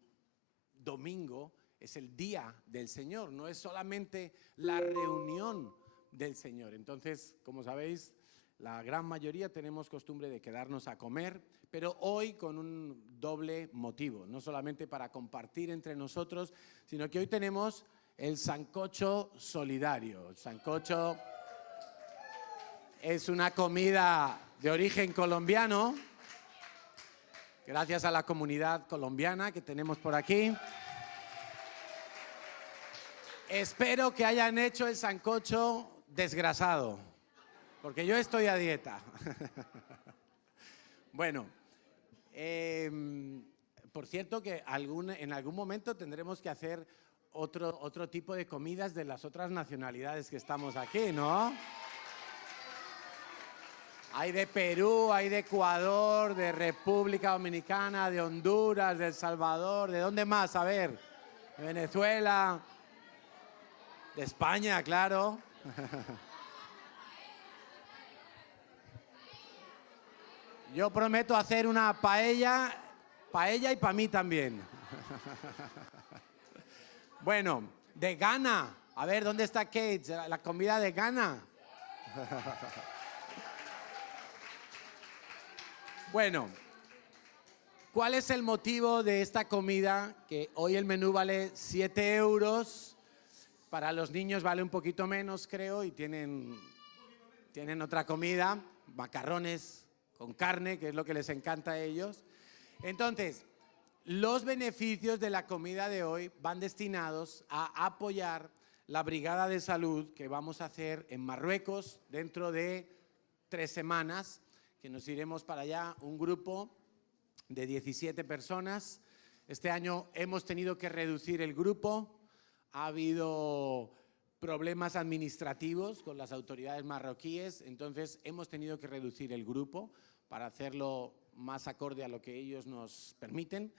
domingo es el día del Señor, no es solamente la reunión del Señor. Entonces, como sabéis, la gran mayoría tenemos costumbre de quedarnos a comer, pero hoy con un doble motivo, no solamente para compartir entre nosotros, sino que hoy tenemos el sancocho solidario. El sancocho es una comida de origen colombiano, gracias a la comunidad colombiana que tenemos por aquí. Espero que hayan hecho el sancocho desgrasado, porque yo estoy a dieta. Bueno, por cierto que en algún momento tendremos que hacer otro tipo de comidas de las otras nacionalidades que estamos aquí, ¿no? Hay de Perú, hay de Ecuador, de República Dominicana, de Honduras, de El Salvador, ¿de dónde más? A ver, de Venezuela, de España, claro. Yo prometo hacer una paella y para mí también. Bueno, de Ghana. A ver, ¿dónde está Kate? La comida de Ghana. Bueno, ¿cuál es el motivo de esta comida? Que hoy el menú vale 7 euros. Para los niños vale un poquito menos, creo, y tienen otra comida, macarrones con carne, que es lo que les encanta a ellos. Entonces, los beneficios de la comida de hoy van destinados a apoyar la brigada de salud que vamos a hacer en Marruecos dentro de 3 semanas, que nos iremos para allá, un grupo de 17 personas. Este año hemos tenido que reducir el grupo. Ha habido problemas administrativos con las autoridades marroquíes, entonces hemos tenido que reducir el grupo para hacerlo más acorde a lo que ellos nos permiten.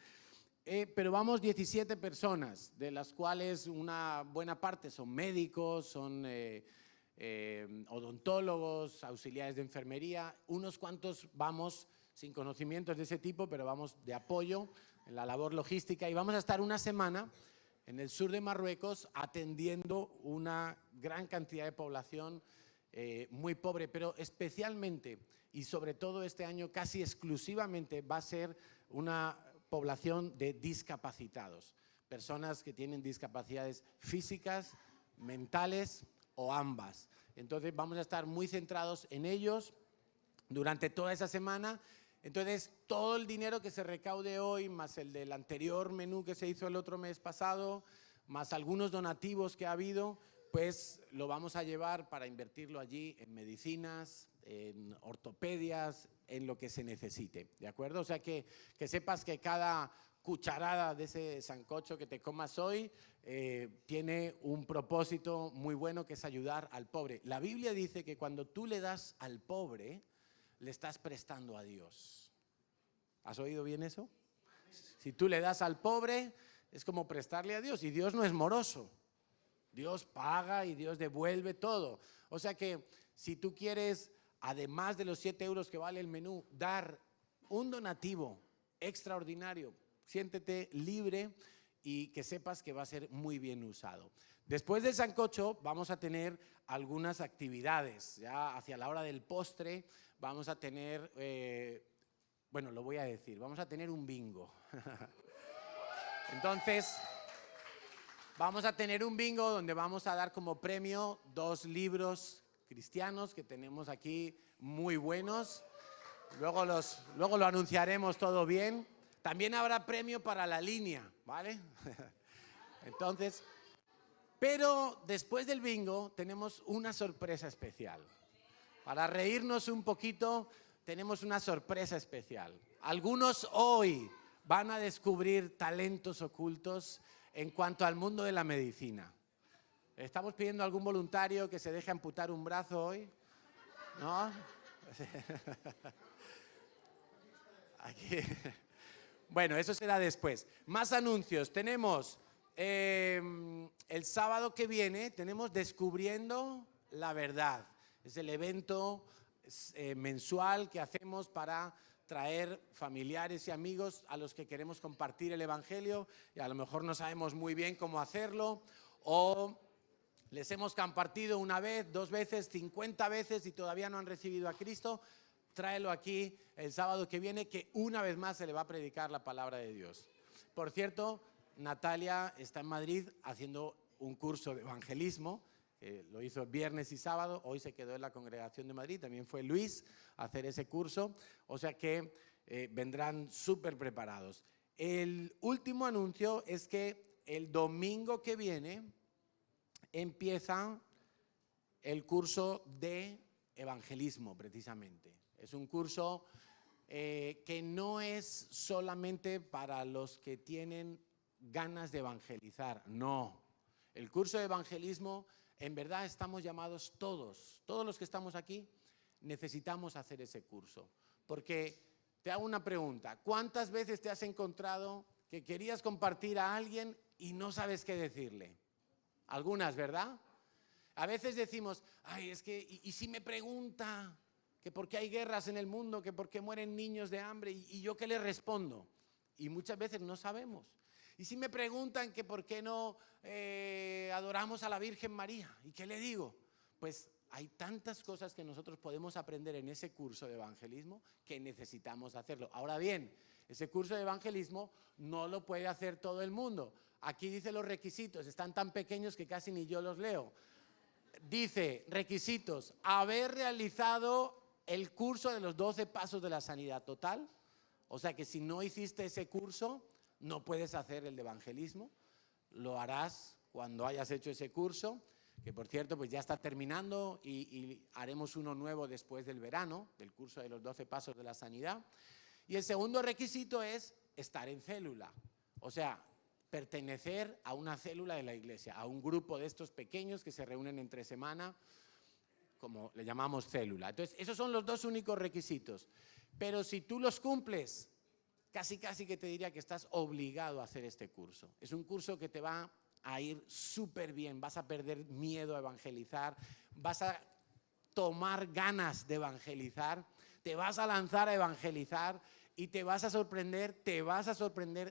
Pero vamos 17 personas, de las cuales una buena parte son médicos, son odontólogos, auxiliares de enfermería. Unos cuantos vamos sin conocimientos de ese tipo, pero vamos de apoyo en la labor logística y vamos a estar una semana en el sur de Marruecos atendiendo una gran cantidad de población muy pobre, pero especialmente y sobre todo este año casi exclusivamente va a ser una población de discapacitados, personas que tienen discapacidades físicas, mentales o ambas. Entonces vamos a estar muy centrados en ellos durante toda esa semana. Entonces, todo el dinero que se recaude hoy, más el del anterior menú que se hizo el otro mes pasado, más algunos donativos que ha habido, pues lo vamos a llevar para invertirlo allí en medicinas, en ortopedias, en lo que se necesite, ¿de acuerdo? O sea, que sepas que cada cucharada de ese sancocho que te comas hoy tiene un propósito muy bueno, que es ayudar al pobre. La Biblia dice que cuando tú le das al pobre, le estás prestando a Dios. ¿Has oído bien eso? Si tú le das al pobre, es como prestarle a Dios. Y Dios no es moroso. Dios paga y Dios devuelve todo. O sea que si tú quieres, además de los 7 euros que vale el menú, dar un donativo extraordinario, siéntete libre y que sepas que va a ser muy bien usado. Después del sancocho vamos a tener algunas actividades. Ya hacia la hora del postre vamos a tener, bueno, lo voy a decir, vamos a tener un bingo. Entonces, vamos a tener un bingo donde vamos a dar como premio 2 libros cristianos que tenemos aquí muy buenos. Luego lo anunciaremos todo bien. También habrá premio para la línea, ¿vale? Entonces, pero después del bingo tenemos una sorpresa especial. Para reírnos un poquito, tenemos una sorpresa especial. Algunos hoy van a descubrir talentos ocultos en cuanto al mundo de la medicina. ¿Estamos pidiendo a algún voluntario que se deje amputar un brazo hoy? ¿No? Aquí. Bueno, eso será después. Más anuncios. Tenemos el sábado que viene, tenemos Descubriendo la Verdad. Es el evento mensual que hacemos para traer familiares y amigos a los que queremos compartir el Evangelio y a lo mejor no sabemos muy bien cómo hacerlo o les hemos compartido una vez, 2 veces, 50 veces y todavía no han recibido a Cristo. Tráelo aquí el sábado que viene, que una vez más se le va a predicar la palabra de Dios. Por cierto, Natalia está en Madrid haciendo un curso de evangelismo, lo hizo viernes y sábado, hoy se quedó en la Congregación de Madrid, también fue Luis a hacer ese curso, o sea que vendrán súper preparados. El último anuncio es que el domingo que viene empieza el curso de evangelismo, precisamente. Es un curso que no es solamente para los que tienen ganas de evangelizar, no. El curso de evangelismo, en verdad estamos llamados todos los que estamos aquí, necesitamos hacer ese curso. Porque te hago una pregunta, ¿cuántas veces te has encontrado que querías compartir a alguien y no sabes qué decirle? Algunas, ¿verdad? A veces decimos, ay, es que, ¿y si me pregunta que por qué hay guerras en el mundo, que por qué mueren niños de hambre? ¿Y yo qué le respondo? Y muchas veces no sabemos. Y si me preguntan que por qué no adoramos a la Virgen María, ¿y qué le digo? Pues hay tantas cosas que nosotros podemos aprender en ese curso de evangelismo que necesitamos hacerlo. Ahora bien, ese curso de evangelismo no lo puede hacer todo el mundo. Aquí dice los requisitos, están tan pequeños que casi ni yo los leo. Dice, requisitos, haber realizado el curso de los 12 pasos de la sanidad total. O sea que si no hiciste ese curso, no puedes hacer el de evangelismo. Lo harás cuando hayas hecho ese curso, que por cierto pues ya está terminando y haremos uno nuevo después del verano, del curso de los 12 pasos de la sanidad. Y el segundo requisito es estar en célula. O sea, pertenecer a una célula de la iglesia, a un grupo de estos pequeños que se reúnen entre semana, como le llamamos célula. Entonces, esos son los 2 únicos requisitos. Pero si tú los cumples, casi que te diría que estás obligado a hacer este curso. Es un curso que te va a ir súper bien, vas a perder miedo a evangelizar, vas a tomar ganas de evangelizar, te vas a lanzar a evangelizar y te vas a sorprender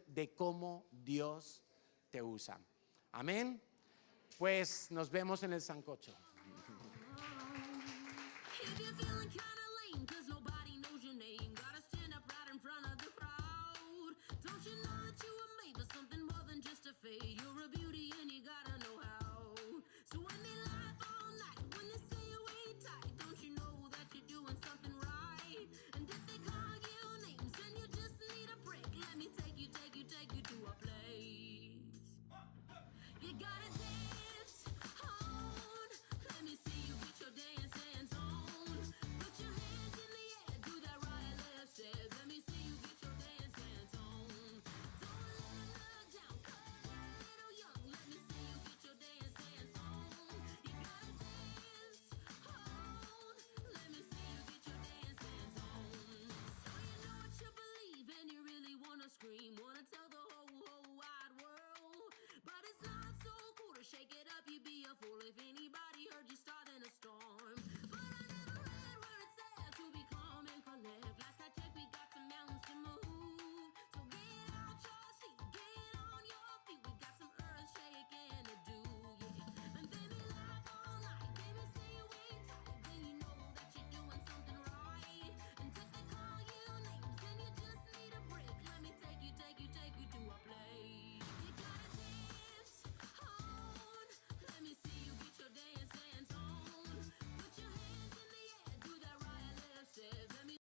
de cómo Dios te usa. Amén. Pues nos vemos en el sancocho.